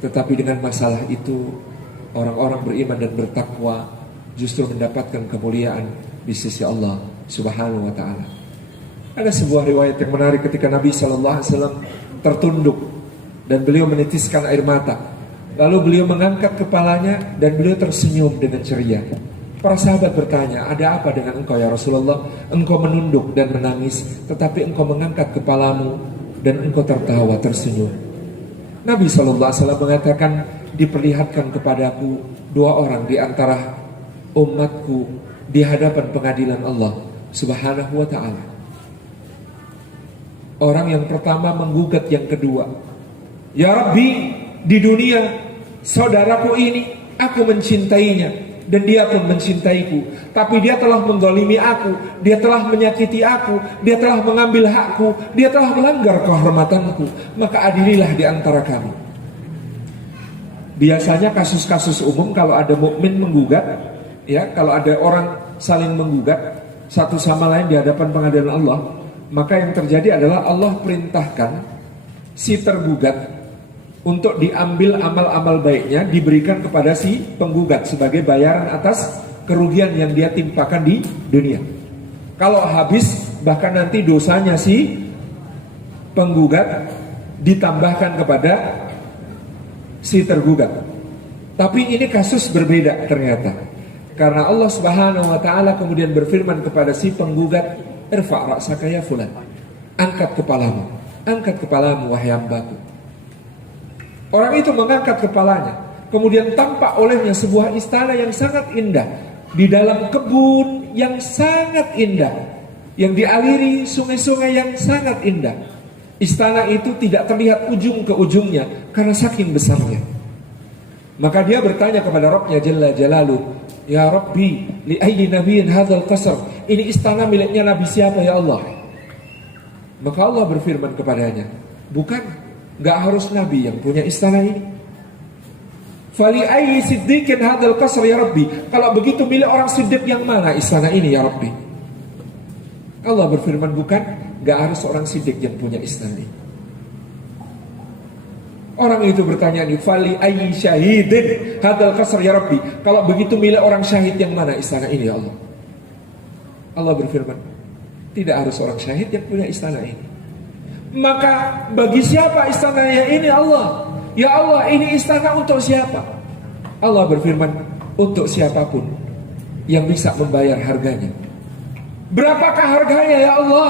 tetapi dengan masalah itu orang-orang beriman dan bertakwa justru mendapatkan kemuliaan di sisi Allah Subhanahu wa ta'ala. Ada sebuah riwayat yang menarik ketika Nabi SAW tertunduk dan beliau menitiskan air mata. Lalu beliau mengangkat kepalanya dan beliau tersenyum dengan ceria. Para sahabat bertanya, ada apa dengan engkau ya Rasulullah? Engkau menunduk dan menangis, tetapi engkau mengangkat kepalamu dan engkau tertawa tersenyum. Nabi SAW mengatakan, diperlihatkan kepadaku dua orang di antara umatku di hadapan pengadilan Allah Subhanahu wa ta'ala. Orang yang pertama menggugat yang kedua. Ya Rabbi, di dunia saudaraku ini aku mencintainya dan dia pun mencintaiku, tapi dia telah mendzalimi aku, dia telah menyakiti aku, dia telah mengambil hakku, dia telah melanggar kehormatanku, maka adililah di antara kami. Biasanya kasus-kasus umum kalau ada mukmin menggugat, ya, kalau ada orang saling menggugat satu sama lain di hadapan pengadilan Allah, maka yang terjadi adalah Allah perintahkan si tergugat untuk diambil amal-amal baiknya, diberikan kepada si penggugat sebagai bayaran atas kerugian yang dia timpakan di dunia. Kalau habis, bahkan nanti dosanya si penggugat ditambahkan kepada si tergugat. Tapi ini kasus berbeda ternyata, karena Allah Subhanahu wa ta'ala kemudian berfirman kepada si penggugat, irfa' ra'saka ya fulan, angkat kepalamu wahai hambaku. Orang itu mengangkat kepalanya, kemudian tampak olehnya sebuah istana yang sangat indah, di dalam kebun yang sangat indah, yang dialiri sungai-sungai yang sangat indah. Istana itu tidak terlihat ujung ke ujungnya karena saking besarnya. Maka dia bertanya kepada Rabbnya Jalla Jalaluh, ya Rabbi, li ayyi nabiyyin hadzal qasr? Ini istana miliknya Nabi siapa ya Allah? Maka Allah berfirman kepadanya, bukan, enggak harus Nabi yang punya istana ini. Fali ayyi siddiqin hadzal qasr ya Rabbi? Kalau begitu milik orang siddiq yang mana istana ini ya Rabbi? Allah berfirman, bukan, enggak harus orang siddiq yang punya istana ini. Orang itu bertanya, fali ayyi syahidin hadzal qasr ya Rabbi? Kalau begitu milik orang syahid yang mana istana ini ya Allah? Allah berfirman, tidak harus orang syahid yang punya istana ini. Maka bagi siapa istananya ini Allah? Ya Allah, ini istana untuk siapa? Allah berfirman, untuk siapapun yang bisa membayar harganya. Berapakah harganya ya Allah?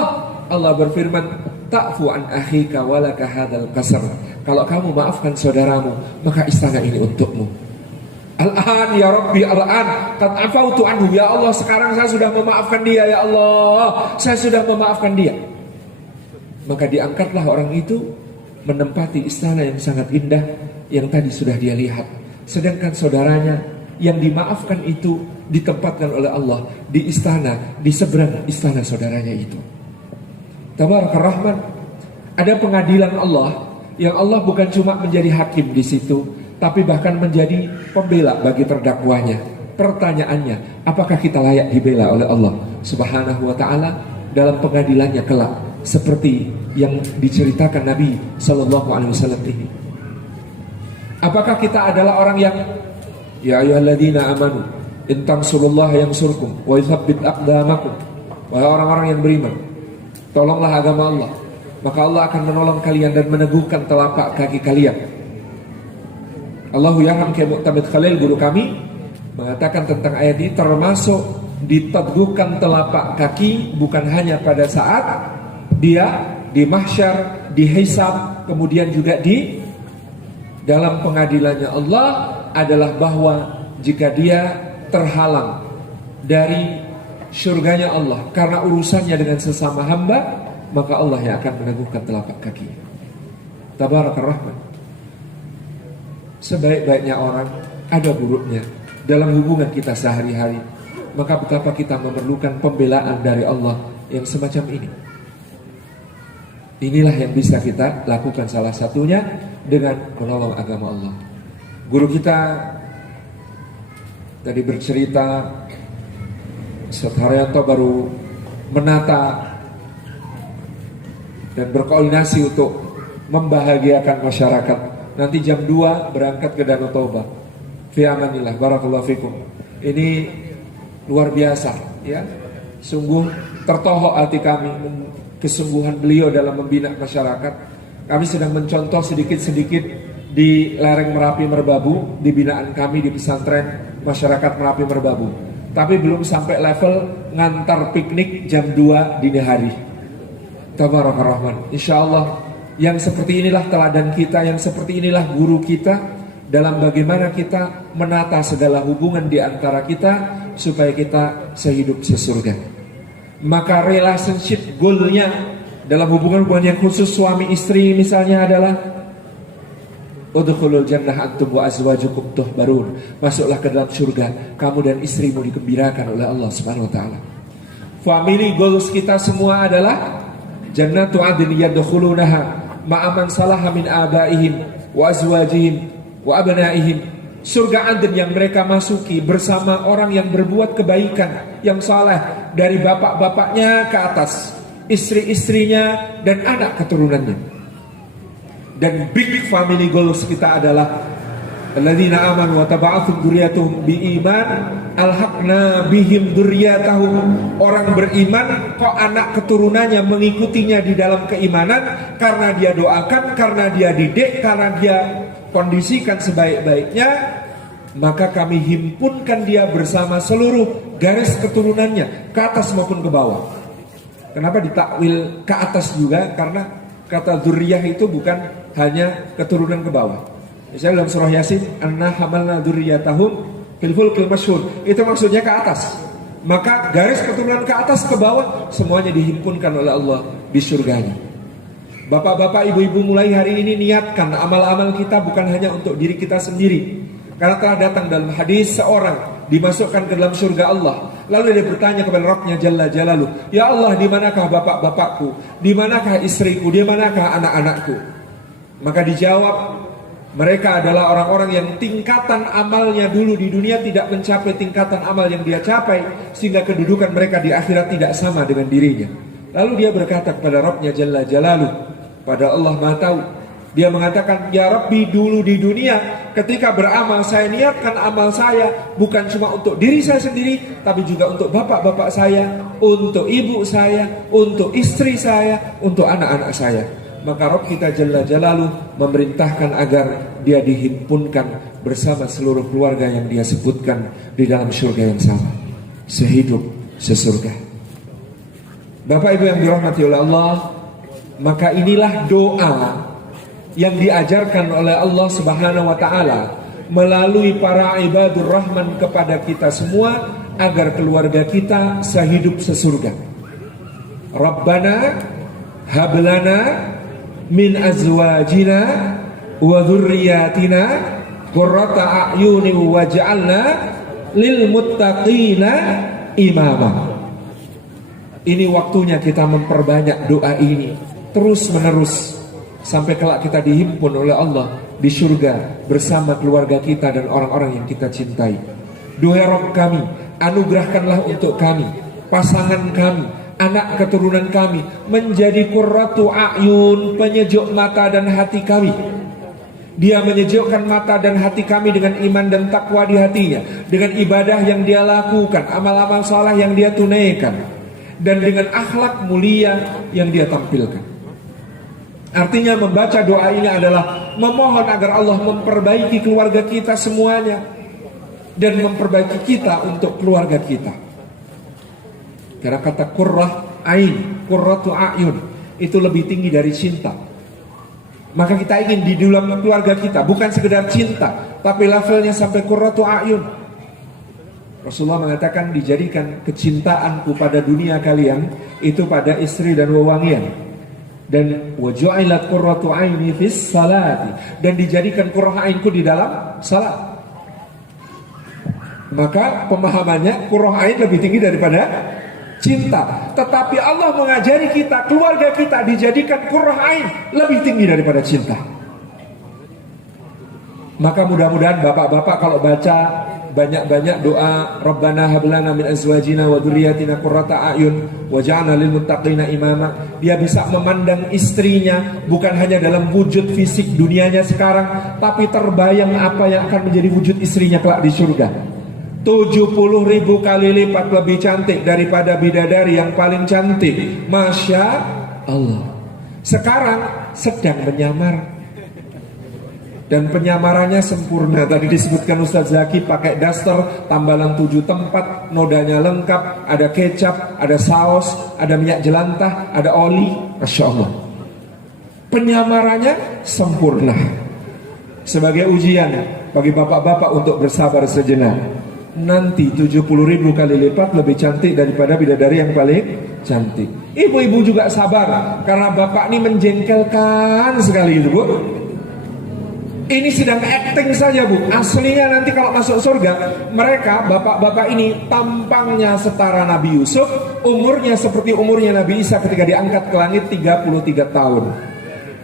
Allah berfirman, ta'fu an akhika walaka hadzal qasr. Kalau kamu maafkan saudaramu, maka istana ini untukmu. Al-an ya Rabbi, al-an qad afautu anhu. Ya Allah, sekarang saya sudah memaafkan dia ya Allah. Saya sudah memaafkan dia. Maka diangkatlah orang itu menempati istana yang sangat indah yang tadi sudah dia lihat. Sedangkan saudaranya yang dimaafkan itu ditempatkan oleh Allah di istana, di seberang istana saudaranya itu. Tabarakar Rahman. Ada pengadilan Allah yang Allah bukan cuma menjadi hakim di situ, tapi bahkan menjadi pembela bagi terdakwanya. Pertanyaannya, apakah kita layak dibela oleh Allah Subhanahu wa ta'ala dalam pengadilannya kelak, seperti yang diceritakan Nabi Sallallahu Alaihi Wasallam ini? Apakah kita adalah orang yang, ya ayyuhalladzina amanu in tansurullaha yansurkum wa yuthabbit aqdamakum? Wahai orang-orang yang beriman, tolonglah agama Allah, maka Allah akan menolong kalian dan meneguhkan telapak kaki kalian. Allahu yarham Kiai Mu'tamid Khalil, guru kami, mengatakan tentang ayat ini, termasuk diteguhkan telapak kaki bukan hanya pada saat dia di mahsyar, di hisab, kemudian juga di dalam pengadilannya Allah, adalah bahwa jika dia terhalang dari surganya Allah karena urusannya dengan sesama hamba, maka Allah yang akan meneguhkan telapak kaki. Tabarakar Rahman. Sebaik-baiknya orang ada buruknya dalam hubungan kita sehari-hari. maka betapa kita memerlukan pembelaan dari Allah yang semacam ini. Inilah yang bisa kita lakukan, salah satunya dengan menolong agama Allah. Guru kita tadi bercerita, Ustaz Haryanto baru menata dan berkoordinasi untuk membahagiakan masyarakat. Nanti jam 2 berangkat ke Danau Toba. Fi amanillah, barakallahu fikum. Ini luar biasa ya. Sungguh tertohok hati kami kesungguhan beliau dalam membina masyarakat. Kami sedang mencontoh sedikit-sedikit di lereng Merapi Merbabu, di binaan kami di pesantren masyarakat Merapi Merbabu. Tapi belum sampai level ngantar piknik jam 2 dini hari. Tabarakallah Rahman. Insyaallah yang seperti inilah teladan kita, yang seperti inilah guru kita dalam bagaimana kita menata segala hubungan di antara kita supaya kita sehidup sesurga. Maka relationship goalnya dalam hubungan-hubungan yang khusus suami istri misalnya adalah udkhulul jannah antum wa azwajukum tuhbarun. Masuklah ke dalam surga, kamu dan istrimu dikembirakan oleh Allah Subhanahu wa taala. Family goals kita semua adalah jannatu adn yadkhulunaha ma'aman salaha min abaihim wa azwajihim wa abnaihim. Surga Aden yang mereka masuki bersama orang yang berbuat kebaikan, yang saleh, dari bapak-bapaknya ke atas, istri-istrinya dan anak keturunannya. Dan big family goals kita adalah alladzina amanu wa taba'athum dzurriyyatuhum biiman alhaqna bihim dzurriyyatahum. Orang beriman kok anak keturunannya mengikutinya di dalam keimanan karena dia doakan, karena dia didik, karena dia kondisikan sebaik-baiknya, maka kami himpunkan dia bersama seluruh garis keturunannya ke atas maupun ke bawah. Kenapa ditakwil ke atas juga? Karena kata dzurriyah itu bukan hanya keturunan ke bawah. Misalnya dalam surah Yasin, anna hamalna dzurriyyatahum fil fulkil masyhur, itu maksudnya ke atas. Maka garis keturunan ke atas ke bawah semuanya dihimpunkan oleh Allah di surganya. Bapak-bapak, ibu-ibu, mulai hari ini niatkan amal-amal kita bukan hanya untuk diri kita sendiri. Karena telah datang dalam hadis seorang dimasukkan ke dalam surga Allah. Lalu dia bertanya kepada Rabbnya Jalla Jalaluh, ya Allah, di manakah bapak-bapakku? Di manakah istriku? Di manakah anak-anakku? Maka dijawab, mereka adalah orang-orang yang tingkatan amalnya dulu di dunia tidak mencapai tingkatan amal yang dia capai, sehingga kedudukan mereka di akhirat tidak sama dengan dirinya. Lalu dia berkata kepada Rabbnya Jalla Jalaluh, pada Allah Maha Tahu, dia mengatakan, ya Rabbi, dulu di dunia ketika beramal saya niatkan amal saya bukan cuma untuk diri saya sendiri, tapi juga untuk bapak-bapak saya, untuk ibu saya, untuk istri saya, untuk anak-anak saya. Maka Rabb kita Jalla Jalaluh memerintahkan agar dia dihimpunkan bersama seluruh keluarga yang dia sebutkan di dalam surga yang sama, sehidup sesurga. Bapak Ibu yang dirahmati oleh Allah, maka inilah doa yang diajarkan oleh Allah Subhanahu wa taala melalui para ibadur rahman kepada kita semua agar keluarga kita sehidup sesurga. Rabbana hablana min azwajina wa dzurriyyatina qurrata a'yunin waj'alna lil muttaqina imama. Ini waktunya kita memperbanyak doa ini terus menerus sampai kelak kita dihimpun oleh Allah di surga bersama keluarga kita dan orang-orang yang kita cintai. Duhai Rabb kami, anugerahkanlah untuk kami, pasangan kami, anak keturunan kami menjadi qurratu a'yun, penyejuk mata dan hati kami. Dia menyejukkan mata dan hati kami dengan iman dan takwa di hatinya, dengan ibadah yang dia lakukan, amal-amal saleh yang dia tunaikan, dan dengan akhlak mulia yang dia tampilkan. Artinya membaca doa ini adalah memohon agar Allah memperbaiki keluarga kita semuanya dan memperbaiki kita untuk keluarga kita. Karena kata qurrah ain, qurratu a'yun itu lebih tinggi dari cinta. Maka kita ingin di dalam keluarga kita bukan sekedar cinta, tapi levelnya sampai qurratu a'yun. Rasulullah mengatakan, dijadikan kecintaanku pada dunia kalian itu pada istri dan wewangian. Dan waju'ilat qurratu aini fis salati, dan dijadikan qurrah ainku di dalam salat. maka pemahamannya qurrah ain lebih tinggi daripada cinta. Tetapi Allah mengajari kita, keluarga kita dijadikan qurrah ain lebih tinggi daripada cinta. Maka mudah-mudahan bapak-bapak kalau baca banyak-banyak doa Rabbana hablana min azwajina wa dzurriyyatina qurrata a'yun waj'alna lil muttaqina imama. Dia bisa memandang istrinya bukan hanya dalam wujud fisik dunianya sekarang, tapi terbayang apa yang akan menjadi wujud istrinya kelak di surga. 70.000 kali lipat lebih cantik daripada bidadari yang paling cantik. Masya Allah. Sekarang sedang menyamar, dan penyamarannya sempurna. Tadi disebutkan Ustaz Zaki pakai daster, tambalan 7 tempat, nodanya lengkap, ada kecap, ada saus, ada minyak jelantah, ada oli. Masya Allah. Penyamarannya sempurna. Sebagai ujian bagi bapak-bapak untuk bersabar sejenak. Nanti 70.000 kali lipat lebih cantik daripada bidadari yang paling cantik. Ibu-ibu juga sabar, karena bapak ini menjengkelkan sekali itu, Bu. Ini sedang acting saja, Bu. Aslinya nanti kalau masuk surga, mereka bapak-bapak ini tampangnya setara Nabi Yusuf, umurnya seperti umurnya Nabi Isa ketika diangkat ke langit 33 tahun.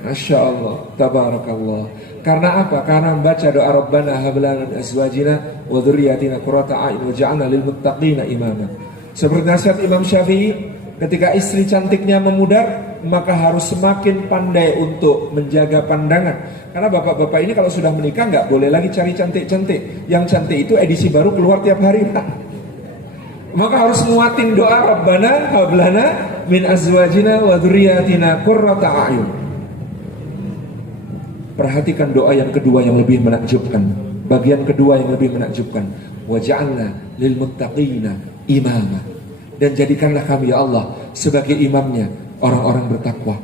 Masya Allah, tabarakallah. Karena apa? Karena membaca doa Rabbana hablana min azwajina wa dzurriyyatina qurrata a'yun waj'alna lil muttaqina imama. Seperti nasihat Imam Syafi'i, ketika istri cantiknya memudar, maka harus semakin pandai untuk menjaga pandangan. Karena bapak-bapak ini kalau sudah menikah nggak boleh lagi cari cantik-cantik. Yang cantik itu edisi baru keluar tiap hari, Pak. Maka harus nguatin doa Rabbana hablana min azwajina wa dzurriyyatina qurrata a'yun. Perhatikan doa yang kedua yang lebih menakjubkan. Bagian kedua yang lebih menakjubkan. Waj'alna lil muttaqina imama. Dan jadikanlah kami ya Allah sebagai imamnya orang-orang bertakwa.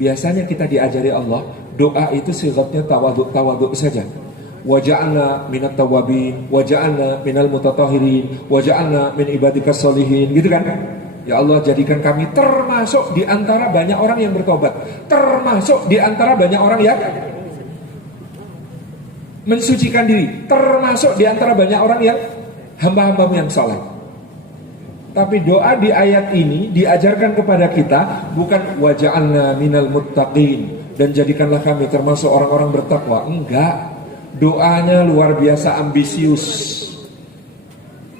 Biasanya kita diajari Allah, doa itu sifatnya tawaduk saja. Waja'alna minat tawabin, waja'alna minal mutatahhirin, waja'alna min ibadikas solihin, gitu kan? Ya Allah, jadikan kami termasuk di antara banyak orang yang bertobat, termasuk di antara banyak orang yang mensucikan diri, termasuk di antara banyak orang yang hamba-hambamu yang saleh. Tapi doa di ayat ini diajarkan kepada kita bukan waja'alna minal muttaqin, dan jadikanlah kami termasuk orang-orang bertakwa. Enggak. Doanya luar biasa ambisius.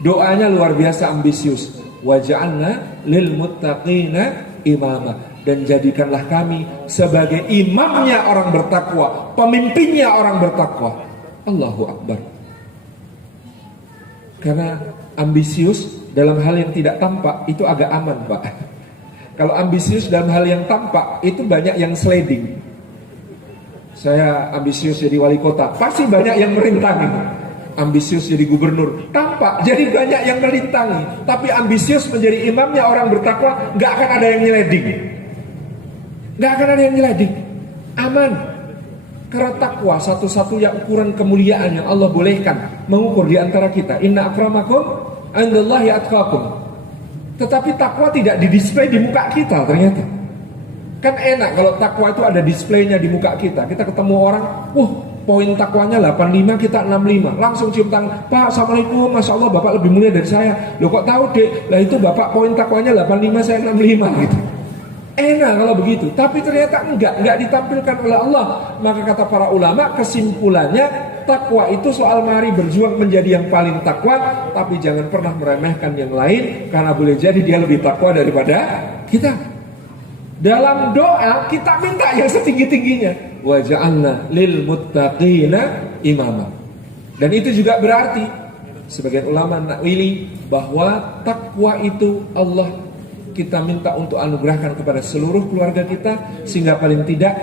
Doanya luar biasa ambisius. Waja'alna lil muttaqina imama, dan jadikanlah kami sebagai imamnya orang bertakwa, pemimpinnya orang bertakwa. Allahu Akbar. Karena ambisius dalam hal yang tidak tampak itu agak aman, Pak. Kalau ambisius dalam hal yang tampak itu banyak yang sliding. Saya ambisius jadi wali kota, pasti banyak yang merintangi. Ambisius jadi gubernur, tampak jadi banyak yang merintangi. Tapi ambisius menjadi imamnya orang bertakwa, gak akan ada yang nyeleding. Gak akan ada yang nyeleding. Aman. Karena takwa satu-satunya ukuran kemuliaan yang Allah bolehkan mengukur di antara kita. Inna akramakum indallahi atqakum. Tetapi takwa tidak didisplay di muka kita ternyata. Kan enak kalau takwa itu ada displaynya di muka kita. Kita ketemu orang, poin takwanya 85, kita 65. Langsung cium tangan, Pak, assalamualaikum, masya Allah bapak lebih mulia dari saya. Loh kok tahu dek? Lah itu bapak poin takwanya 85, saya 65 gitu. Enak kalau begitu. Tapi ternyata enggak ditampilkan oleh Allah. Maka kata para ulama, kesimpulannya takwa itu soal mari berjuang menjadi yang paling takwa, tapi jangan pernah meremehkan yang lain, karena boleh jadi dia lebih takwa daripada kita. Dalam doa kita minta yang setinggi-tingginya. Waja'alna lil muttaqina imama. Dan itu juga berarti sebagian ulama nakwili bahwa takwa itu Allah kita minta untuk anugerahkan kepada seluruh keluarga kita, sehingga paling tidak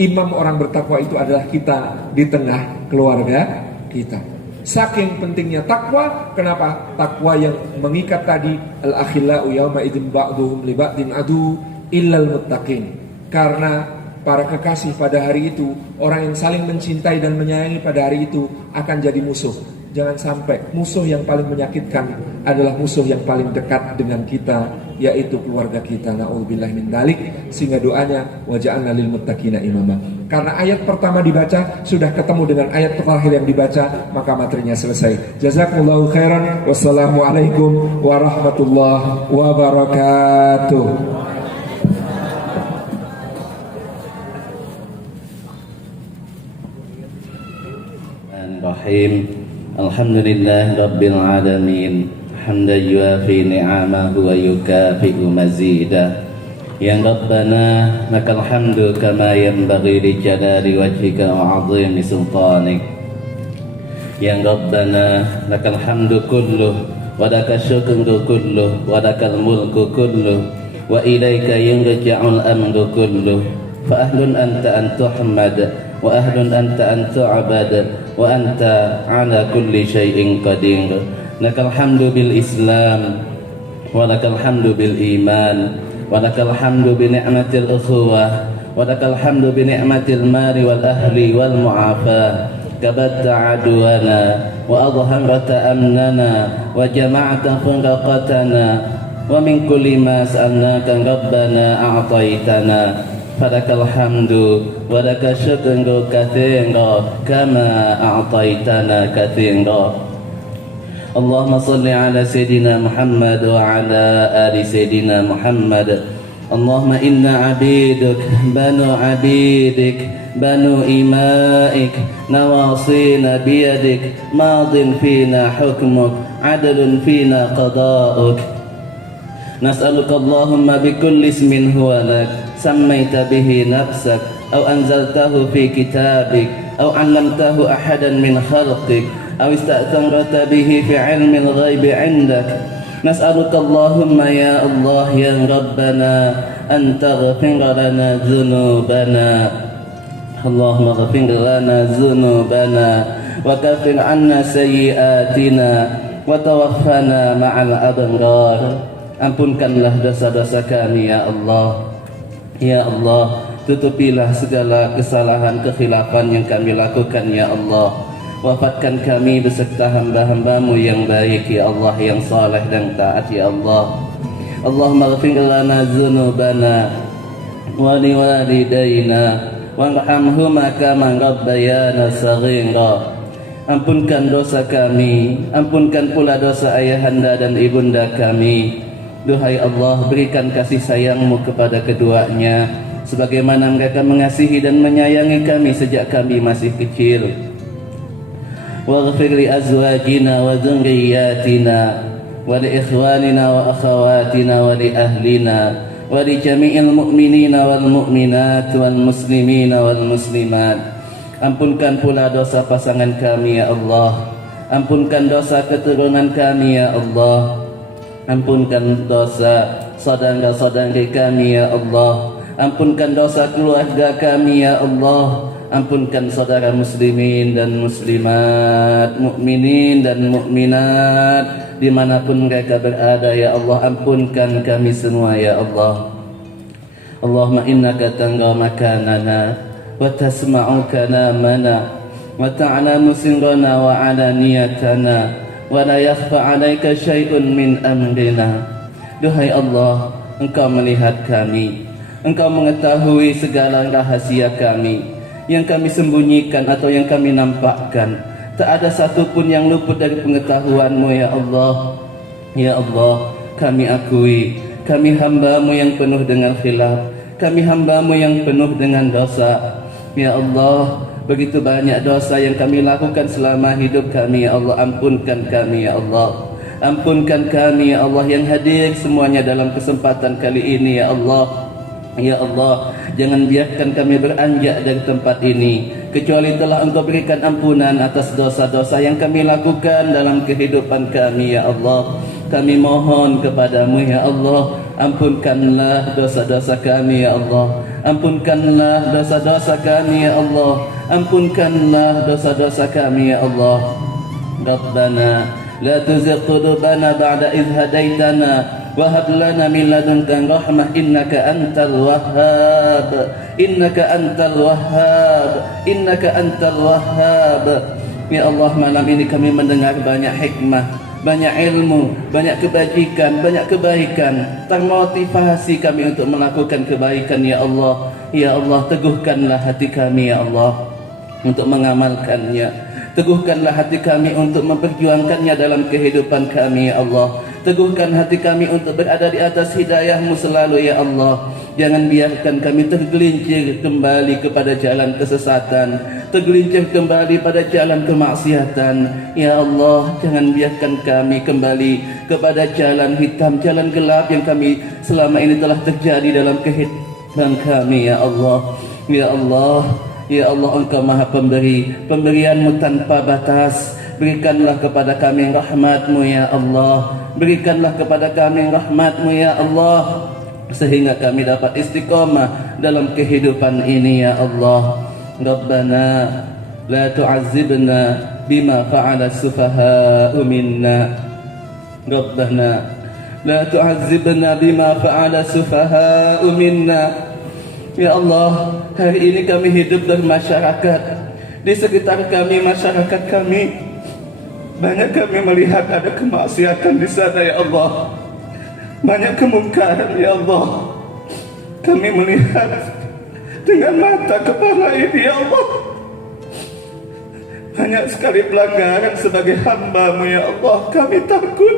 imam orang bertakwa itu adalah kita di tengah keluarga kita. Saking pentingnya takwa, kenapa? Takwa yang mengikat tadi, al-akhillau yawma idzin ba'duhum li ba'din adu illal muttaqin. Karena para kekasih pada hari itu, orang yang saling mencintai dan menyayangi pada hari itu akan jadi musuh. Jangan sampai musuh yang paling menyakitkan adalah musuh yang paling dekat dengan kita, yaitu keluarga kita. Na'udzubillah min dzalik. Sehingga doanya waja'alna lil muttaqina imama. Karena ayat pertama dibaca sudah ketemu dengan ayat terakhir yang dibaca, maka materinya selesai. Jazakumullahu khairan. Wassalamualaikum warahmatullahi wabarakatuh. Rahim. Alhamdulillah Rabbil Alamin. Hamdan yuafi ni'amahu wa yukafi'u mazidah. Ya Rabbana lakal hamdu kama yanbaghi li jalali wajhika wa 'azimi sultanik. Ya Rabbana lakal hamdu kulluh wa lakal syukru kulluh wa lakal mulku kulluh wa ilaika yurja'ul amru kulluh. Fa ahlun anta an tuhmad wa ahlun anta an tu'bad wa anta ala kulli syai'in qadir. Lakal hamdu bil Islam wa lakal hamdu bil iman wa lakal hamdu bi ni'matil ukhuwah wa lakal hamdu bi ni'matil mali wal ahli wal mu'afah. Kabatta aduwana wa adharta amnana wa jama'ta furqatana wa min kulli ma sa'alnaka rabbana a'taitana. Falakal hamdu wa lakal syukru katsiran kama a'taitana katsiran. Allahumma salli ala Sayyidina Muhammad wa ala ali Sayyidina Muhammad. Allahumma inna abiduk banu abidik banu imaik nawasina biyadik madin fina hukmuk adlun fina qada'uk. Nas'aluka Allahumma bikulli ismin huwa lak sammaita bihi nafsak aw anzaltahu fi kitabik aw 'allamtahu ahadan min khalqik aw ista'tharta bihi fi 'ilmil ghaibi 'indak. Nas'aluka Allahumma ya Allah ya Rabbana an taghfir lana dhunubana. Allahumma ighfir lana dhunubana wa kaffir 'anna sayyi'atina wa tawaffana ma'al abrar. Ampunkanlah dosa-dosa kami ya Allah. Ya Allah, tutupilah segala kesalahan kekhilafan yang kami lakukan ya Allah. Wafatkan kami beserta hamba-hambamu yang baik ya Allah, yang saleh dan taat ya Allah. Allahumma ighfir lana dzunubana wa liwalidayna warhamhuma kama rabbayana shaghira. Ampunkan dosa kami, ampunkan pula dosa ayahanda dan ibunda kami. Duhai Allah, berikan kasih sayang-Mu kepada keduanya sebagaimana mereka mengasihi dan menyayangi kami sejak kami masih kecil. Waghfir li azwajina wa dzurriyyatina wa li ikhwanina wa akhawatina wa li ahlina wa li jami'il mu'minina wal mu'minat wal muslimina wal muslimat. Ampunkan pula dosa pasangan kami ya Allah. Ampunkan dosa keturunan kami ya Allah. Ampunkan dosa saudara-saudari kami ya Allah. Ampunkan dosa keluarga kami ya Allah. Ampunkan saudara muslimin dan muslimat, mukminin dan mukminat dimanapun mereka berada ya Allah. Ampunkan kami semua ya Allah. Allahumma innaka tara makanana wa tasma'u kalamana wa ta'lamu sirrana wa alaniyatana wa la yakhfa 'alaika syai'un min amrina. Duhai Allah, Engkau melihat kami, Engkau mengetahui segala rahasia kami, yang kami sembunyikan atau yang kami nampakkan. Tak ada satupun yang luput dari pengetahuan-Mu ya Allah. Ya Allah, kami akui kami hamba-Mu yang penuh dengan khilaf, kami hamba-Mu yang penuh dengan dosa. Ya Allah, begitu banyak dosa yang kami lakukan selama hidup kami ya Allah. Ampunkan kami ya Allah. Ampunkan kami ya Allah yang hadir semuanya dalam kesempatan kali ini ya Allah. Ya Allah, jangan biarkan kami beranjak dari tempat ini kecuali telah Engkau berikan ampunan atas dosa-dosa yang kami lakukan dalam kehidupan kami ya Allah. Kami mohon kepadamu ya Allah, ampunkanlah dosa-dosa kami ya Allah. Ampunkanlah dosa-dosa kami ya Allah. Ampunkanlah dosa-dosa kami ya Allah. Rabbana la tuzigh qulubana ba'da idh hadaitana wa hab lana min ladunka rahmah innaka antal wahhab. Innaka antal wahhab. Innaka antal wahhab. Ya Allah, malam ini kami mendengar banyak hikmah, banyak ilmu, banyak kebajikan, banyak kebaikan. Termotivasi kami untuk melakukan kebaikan ya Allah. Ya Allah, teguhkanlah hati kami ya Allah untuk mengamalkannya. Teguhkanlah hati kami untuk memperjuangkannya dalam kehidupan kami ya Allah. Teguhkan hati kami untuk berada di atas hidayah-Mu selalu ya Allah. Jangan biarkan kami tergelincir kembali kepada jalan kesesatan, tergelincir kembali pada jalan kemaksiatan. Ya Allah, jangan biarkan kami kembali kepada jalan hitam, jalan gelap yang kami selama ini telah terjadi dalam kehidupan kami ya Allah. Ya Allah, ya Allah, Engkau Maha Pemberi, pemberian-Mu tanpa batas. Berikanlah kepada kami rahmat-Mu ya Allah. Berikanlah kepada kami rahmat-Mu ya Allah, sehingga kami dapat istiqamah dalam kehidupan ini ya Allah. Rabbana la tu'azzibna bima fa'ala sufaha'u minna. Rabbana la tu'azzibna bima fa'ala sufaha'u minna. Ya Allah, hari ini kami hidup dalam masyarakat. Di sekitar kami, masyarakat kami, banyak kami melihat ada kemaksiatan di sana ya Allah. Banyak kemungkaran ya Allah. Kami melihat dengan mata kepala ini ya Allah. Banyak sekali pelanggaran sebagai hamba-Mu ya Allah. Kami takut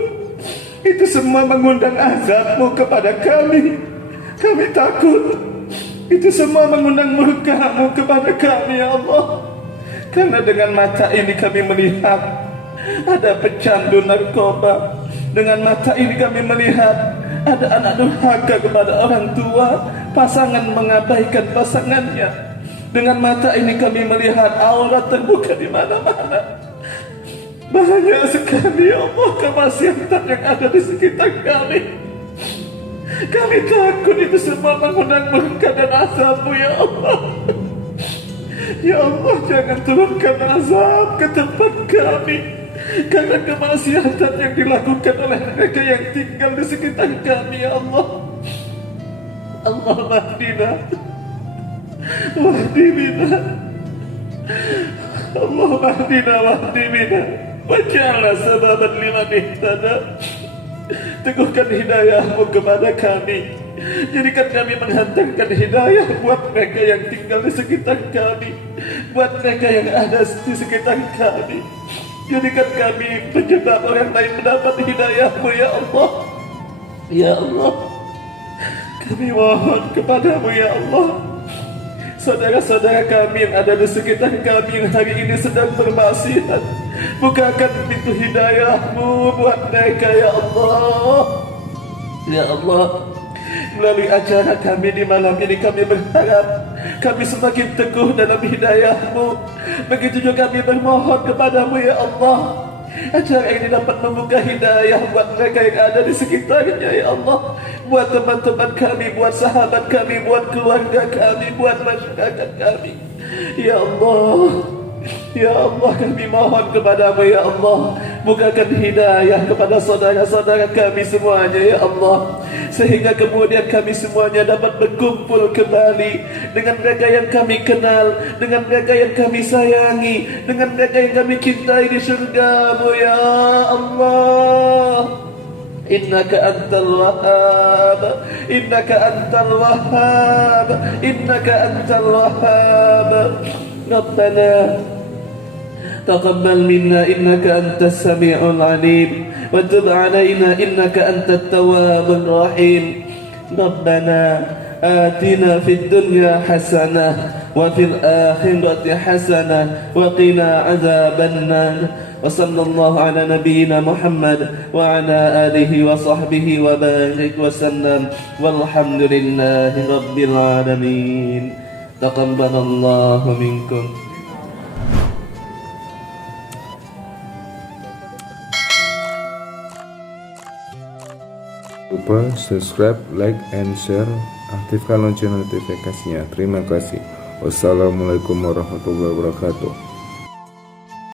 itu semua mengundang azab-Mu kepada kami. Kami takut itu semua mengundang murka-Mu kepada kami ya Allah. Karena dengan mata ini kami melihat ada pecandu narkoba. Dengan mata ini kami melihat ada anak durhaka kepada orang tua, pasangan mengabaikan pasangannya. Dengan mata ini kami melihat aurat terbuka di mana-mana. Banyak sekali ya Allah kemaksiatan yang ada di sekitar kami. Kami takut itu semua mengundang murka dan azab-Mu ya Allah. Ya Allah, jangan turunkan azab ke tempat kami karena kemaksiatan yang dilakukan oleh mereka yang tinggal di sekitar kami ya Allah. Allah mahdina wahdibina, Allah mahdina wahdibina waj'alna sababan liman ihtada. Teguhkan hidayah-Mu kepada kami. Jadikan kami menghantarkan hidayah buat mereka yang tinggal di sekitar kami, buat mereka yang ada di sekitar kami. Jadikan kami penyebab orang lain mendapat hidayah-Mu ya Allah. Ya Allah, kami mohon kepada-Mu ya Allah. Saudara-saudara kami yang ada di sekitar kami yang hari ini sedang bermaksiat, bukakan pintu hidayah-Mu buat mereka ya Allah. Ya Allah, melalui acara kami di malam ini kami berharap kami semakin teguh dalam hidayah-Mu. Begitu juga kami bermohon kepada-Mu ya Allah, acara ini dapat membuka hidayah buat mereka yang ada di sekitarnya ya Allah. Buat teman-teman kami, buat sahabat kami, buat keluarga kami, buat masyarakat kami. Ya Allah, ya Allah, kami mohon kepada-Mu ya Allah, bukakan hidayah kepada saudara-saudara kami semuanya ya Allah, sehingga kemudian kami semuanya dapat berkumpul kembali dengan mereka yang kami kenal, dengan mereka yang kami sayangi, dengan mereka yang kami cintai di surga-Mu ya Allah. Innaka antal wahhab, innaka antal wahhab, innaka antal wahhab. Rabbana تقبل منا إنك أنت السميع العليم وتب علينا إنك أنت التواب الرحيم. ربنا آتنا في الدنيا حسنة وفي الآخرة حسنة وقنا عذاب النار. وصلى الله على نبينا محمد وعلى آله وصحبه وبارك وسلم والحمد لله رب العالمين. تقبل الله منكم. Lupa subscribe, like, and share. Aktifkan lonceng notifikasinya. Terima kasih. Wassalamualaikum warahmatullahi wabarakatuh.